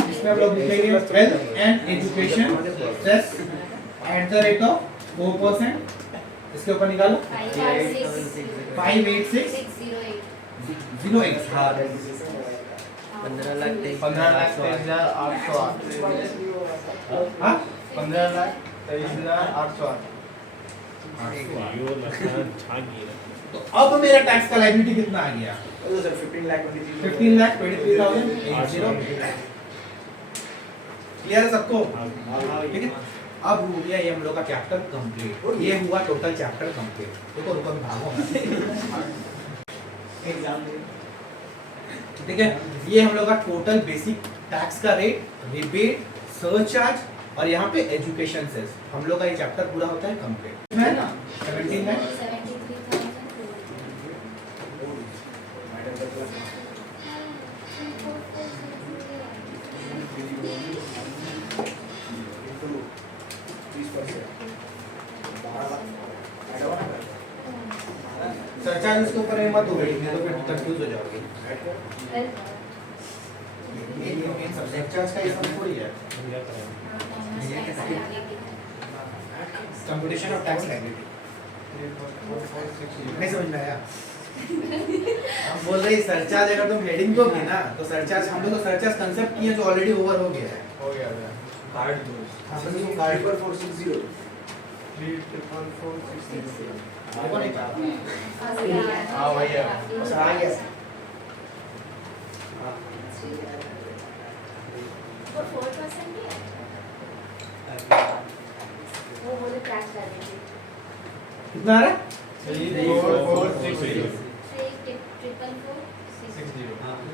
इसमें हम लोग लिखेंगे हेल्थ एंड एजुकेशन सेस @ 4%। इसके ऊपर निकालो 586,08 हाँ 15,23,808 हाँ 15,23,808 तो अब मेरा टैक्स का लायबिलिटी कितना आ गया? 15,23,000 15,23,808। क्लियर है सबको? ठीक है, अब हो गया ये हम लोग का चैप्टर कंप्लीट। ये हुआ टोटल चैप्टर कंप्लीट। देखो रुको मैं भागो एग्जाम दे ठीक है, ये हम लोग का टोटल बेसिक टैक्स का रेट, रिबेट, सरचार्ज और यहाँ पे एजुकेशन सेस, हम लोग का ये चैप्टर पूरा होता है कंप्लीट है ना। 17 में 73,000 सरचार्ज इसके ऊपर मत हो गई, नहीं तो फिर कंफ्यूज हो जाओगे। सरचार्ज का इसमें थोड़ी है कंपटीशन ऑफ टैक्स लायबिलिटी, नहीं समझ में आया? हम बोल रहे हैं सरचार्ज, अगर तुम हेडिंग को भी ना तो सरचार्ज, हम लोग तो सरचार्ज कंसेप्ट किए जो ऑलरेडी ओवर हो गया है। हो गया था कार्ड दोस्त हाँ, बस इसको कार्ड पर 460 देखो नहीं था। हाँ, वही है। अच्छा, आ गया। वो 4% ही है। वो बोले टैक्स लायबिलिटी कितना आ रहा है? 3460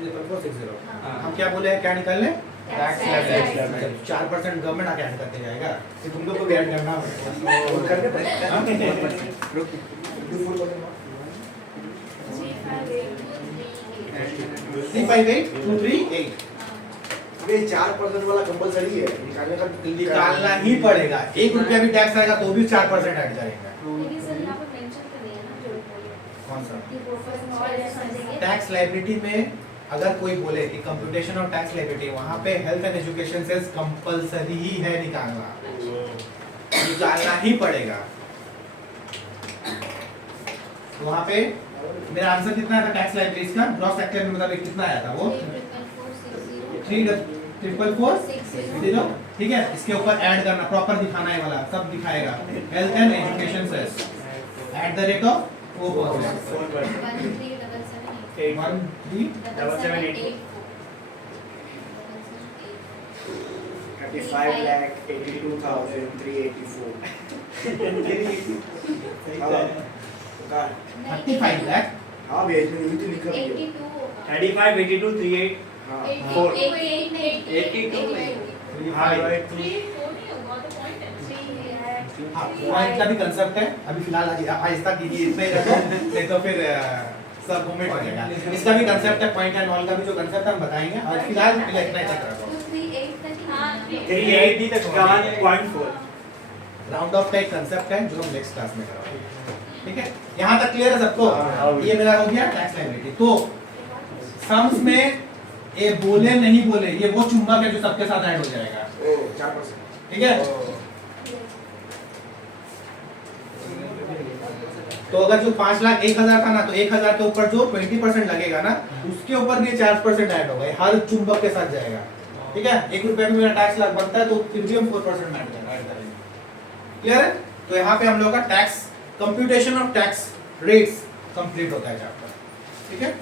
460। हाँ। हम क्या बोले हैं, क्या निकाल लें? Tax liability. 4% गवर्नमेंट आके ऐड करते जाएगा, कि तुम लोग को भी ऐड करना और करने पड़ेगा। हाँ? रुक, do full bottom up. 358,238 ये 4% वाला कंपलसरी है, निकालने का निकालना ही पड़ेगा। 1 रुपया भी टैक्स आएगा तो भी 4% ऐड करेंगे। लेकिन सर यहाँ पर मेंशन तो नहीं है ना जो बोले कौन सा? कि 4% और समझेंगे। टैक्स लायबिलिटी में अगर कोई बोले कि कंप्यूटेशन ऑफ टैक्स लायबिलिटी, वहां पे हेल्थ एंड एजुकेशन से कंपलसरी ही है निकालना, निकालना ही पड़ेगा। वहां पे मेरा आंसर कितना आया था टैक्स लायबिलिटीज का? ग्रॉस एक्टिव मतलब कितना आया था वो? 3,446,0 ठीक है। इसके ऊपर ऐड करना, प्रॉपर दिखाना है वाला, सब दिखाएगा। Health and education cess at the rate of 4%। 35 lakh. हाँ भैया, इसमें लिमिट ही लिखा है। 35 82 38 हाँ। 82 हाँ, पॉइंट का भी कंसेप्ट है। अभी फिलहाल आहिस्ता कीजिए, इसमें नहीं तो फिर सब मोमेंट हो जाएगा। इसका भी कंसेप्ट है, पॉइंट एंड ऑल का भी जो कंसेप्ट है हम बताएंगे। आज फिलहाल इतना ही तक रखो। 38 तक का 0.4 राउंड ऑफ का एक कंसेप्ट है जो हम नेक्स्ट क्लास में कराएंगे। ठीक है, यहाँ तक क्लियर है सबको? हाँ। ये मेरा हो गया टैक्स लायबिलिटी। तो सम्स में ये बोले नहीं बोले, ये वो चुंबक है जो सबके साथ ऐड हो जाएगा। ओ 4%। ठीक है, तो अगर जो 5,01,000 था ना, तो 1,000 के ऊपर जो 20% लगेगा ना, उसके ऊपर भी 4% ऐड होगा, हर चुंबक के साथ जाएगा। ठीक है, 1 रुपया भी मेरा टैक्स लग बनता है तो फिर भी हम 4% ऐड करेंगे। क्लियर है? तो यहाँ पे हम लोग का tax computation of tax rates complete होता है चैप्टर। ठीक है।